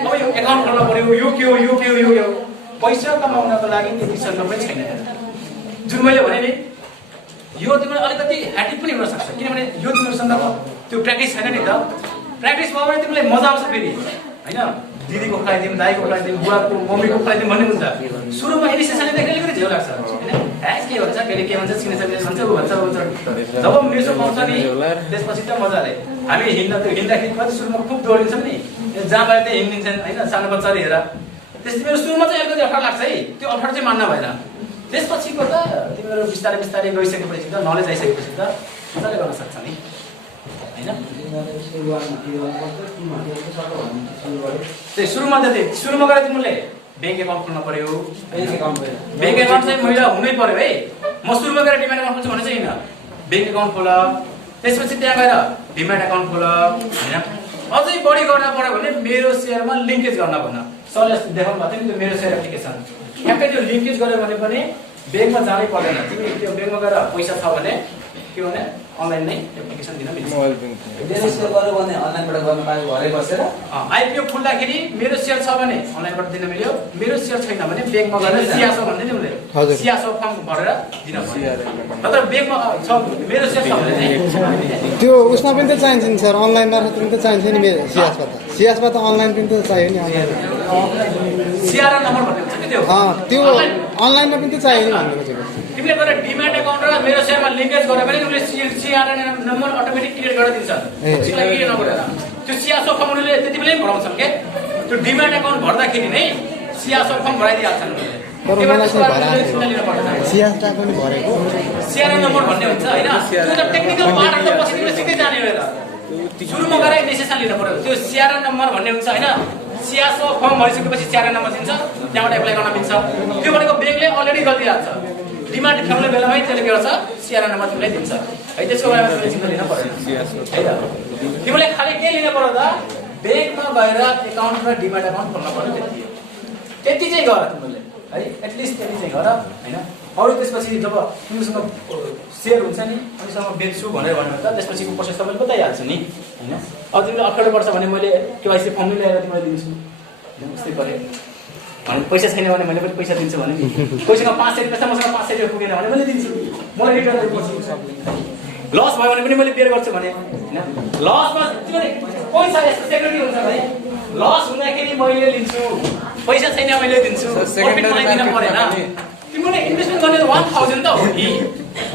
अब यो एकाउन्ट खोल्न पर्यो यो के हो पैसा कमाउनको लागि त्यति सर्न पनि छैन जुन मैले भने नि यो तिमीलाई अलिकति ह्याटिक पनि हुन सक्छ किनभने यो तिमीसँग त्यो प्र्याक्टिस छैन नि त प्र्याक्टिस भयो भने तिमीलाई मजा आउँछ फेरि हैन दिदीको खुवाइदिउँ दाइको खुवाइदिउँ बुवाको मम्मीको खुवाइदिउँ भन्ने हुन्छ सुरुमा इनिसिएसनले देख्ने अलिकति झ्याउ लाग्छ हैन के भन्छ फेरि के भन्छ सिग्नेचर भन्छ उ भन्छ जब मेसो पाउँछ नि त्यसपछि त मजाले हामी हिँड्दाखेरि पनि सुरुमा खुब दौडिन्छौँ नि जहाँ पाए त्यही हिँडिदिन्छन् हैन सानो बच्चाले हेर त्यसले मेरो सुरुमा चाहिँ अलिकति अप्ठ्यारो लाग्छ है त्यो अप्ठ्यारो चाहिँ मान्न भएन त्यसपछिको त तिमीहरू बिस्तारै गइसकेपछि त नलेज आइसकेपछि त मजाले गर्न सक्छ नि हैन त्यही सुरुमा गएर तिमीले ब्याङ्क एकाउन्ट खोल्न पर्यो ब्याङ्क एकाउन्ट चाहिँ महिला हुनै पर्यो है म सुरुमा गएर डिमान्ड एकाउन्ट खोल्छु भने चाहिँ हैन ब्याङ्क एकाउन्ट खोल त्यसपछि त्यहाँ गएर डिमान्ड एकाउन्ट खोल हैन अझै बढी गर्न पर्यो भने मेरो शेयरमा लिङ्केज गर्न भन सरले देखाउनु भएको थियो नि त्यो मेरो शेयर एप्लिकेसन ठ्याक्कै त्यो लिङ्केज गर्यो भने पनि ब्याङ्कमा जानै पर्दैन तिमी त्यो ब्याङ्कमा गएर पैसा छ भने के भने अनलाइन नै एप्लिकेसन दिन मिल्छ मोबाइल ब्याङ्क रेजिस्टर गर्यो भने अनलाइनबाट गर्न पायो घरै बसेर आइपिओ खुल्दाखेरि मेरो शेयर छ भने अनलाइनबाट दिन मिल्यो मेरो शेयर छैन भने ब्याङ्कमा गएर सियासो भन्ने नि उसले सियासो फर्म भरेर दिन पर्यो नत्र ब्याङ्कमा छ मेरो शेयर छ भने त्यो उसमा पनि त चाहिन्छ नि सर अनलाइन मार्फत पनि त चाहिन्छ नि मेरो सियासबाट अनलाइन पनि त चाहियो नि सिआरआर नम्बर भन्ने हुन्छ नि त्यो अनलाइनमा पनि त चाहियो नि भन्नु खोजेको तिमीले गएर डिमान्ड एकाउन्ट र मेरो शेयरमा लिङ्केज गर्यो भने तिमीले सिआरआर नम्बर अटोमेटिक क्रिएट गरेर दिन्छ त्यसलाई के नगरेर त्यो सियासो फर्मले त्यति बेलै भराउँछन् के त्यो डिमान्ड एकाउन्ट भर्दाखेरि नै सियासो फर्म भराइदिइहाल्छन् सियासटा पनि भरेको सिआरआर नम्बर भन्ने हुन्छ हैन त्यो त टेक्निकल पार्ट हो पछि तिमीले सिक्दै जाने हो र सुरुमा गएर इनिसिएसन लिनु पर्यो त्यो सिआरआर नम्बर भन्ने हुन्छ हैन सियासो फर्म भरिसकेपछि सिआरआर नम्बर दिन्छ त्यहाँबाट एप्लाई गर्न मिल्छ त्यो भनेको ब्याङ्कले अलरेडी गरिदिइहाल्छ डिमान्ड उठाउने बेलामै त्यसले के गर्छ सिआरआर नम्बर तिमीलाई दिन्छ है त्यसको बारेमा तिमीले चिन्ता लिन पर्दैन है त तिमीले खाली के लिन पर्यो त ब्याङ्कमा गएर एकाउन्ट र डिमान्ड एकाउन्ट खोल्न पर्यो त्यति चाहिँ गर तिमीले है एटलिस्ट त्यति चाहिँ गर हैन अरु त्यसपछि जब तिमीसँग शेयर हुन्छ नि हामीसँग बेच्छु भनेर भन्नु त त्यसपछिको प्रोसेस तपाईँले बताइहाल्छु नि हैन अब तिमीले 18 वर्ष भने मैले केवाइसी फर्म ल्याएर तिमीलाई दिन्छु उस्तै गरे अनि पैसा छैन भने मैले पनि पैसा दिन्छु भने नि कोहीसँग 500 रुपैयाँ छ मसँग 500 रुपैयाँ पुगेन भने मैले दिन्छु म रिटर्न गर्छु लस भयो भने पनि मैले बेयर गर्छु भने हैन लसमा तिमीले पैसा यस्तो सेक्युरिटी हुन्छ है लस हुँदाखेरि मैले लिन्छु पैसा छैन मैले दिन्छु सेकेन्डरी दिन परेन तिमीले इन्भेस्टमेन्ट गर्ने 1000 त हो नि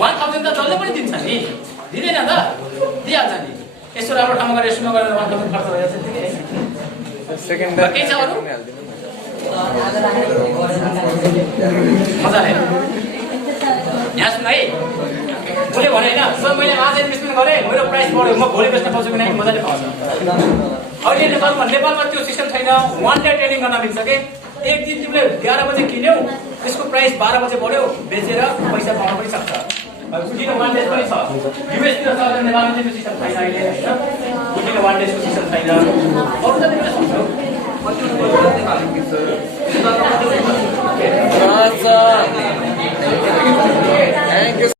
1000 त जसले पनि दिन्छ नि दिदैन त दिइहाल्छ नि यस्तो राम्रो ठाउँमा गएर रेस्टुरेन्टमा गएर वान खर्च भइरहेछ ठिकै सेकेन्ड के छ अरू मजाले यहाँ सुन है मैले भने होइन सर मैले आज इन्भेस्टमेन्ट गरेँ मेरो प्राइस बढ्यो म भोलि बेच्न पाउँछु कि नै मजाले पाउँछ अहिले नेपालमा त्यो सिस्टम छैन 1 डे ट्रेनिङ गर्न मिल्छ के एक दिन तिमीले 11 बजे किन्यौ त्यसको प्राइस 12 बजे बढ्यो बेचेर पैसा पाउन पनि सक्छ किन 1 डे पनि छ युएसतिर छ नेपालमा त्यो सिस्टम छैन अहिले हैन किन 1 डेको सिस्टम छैन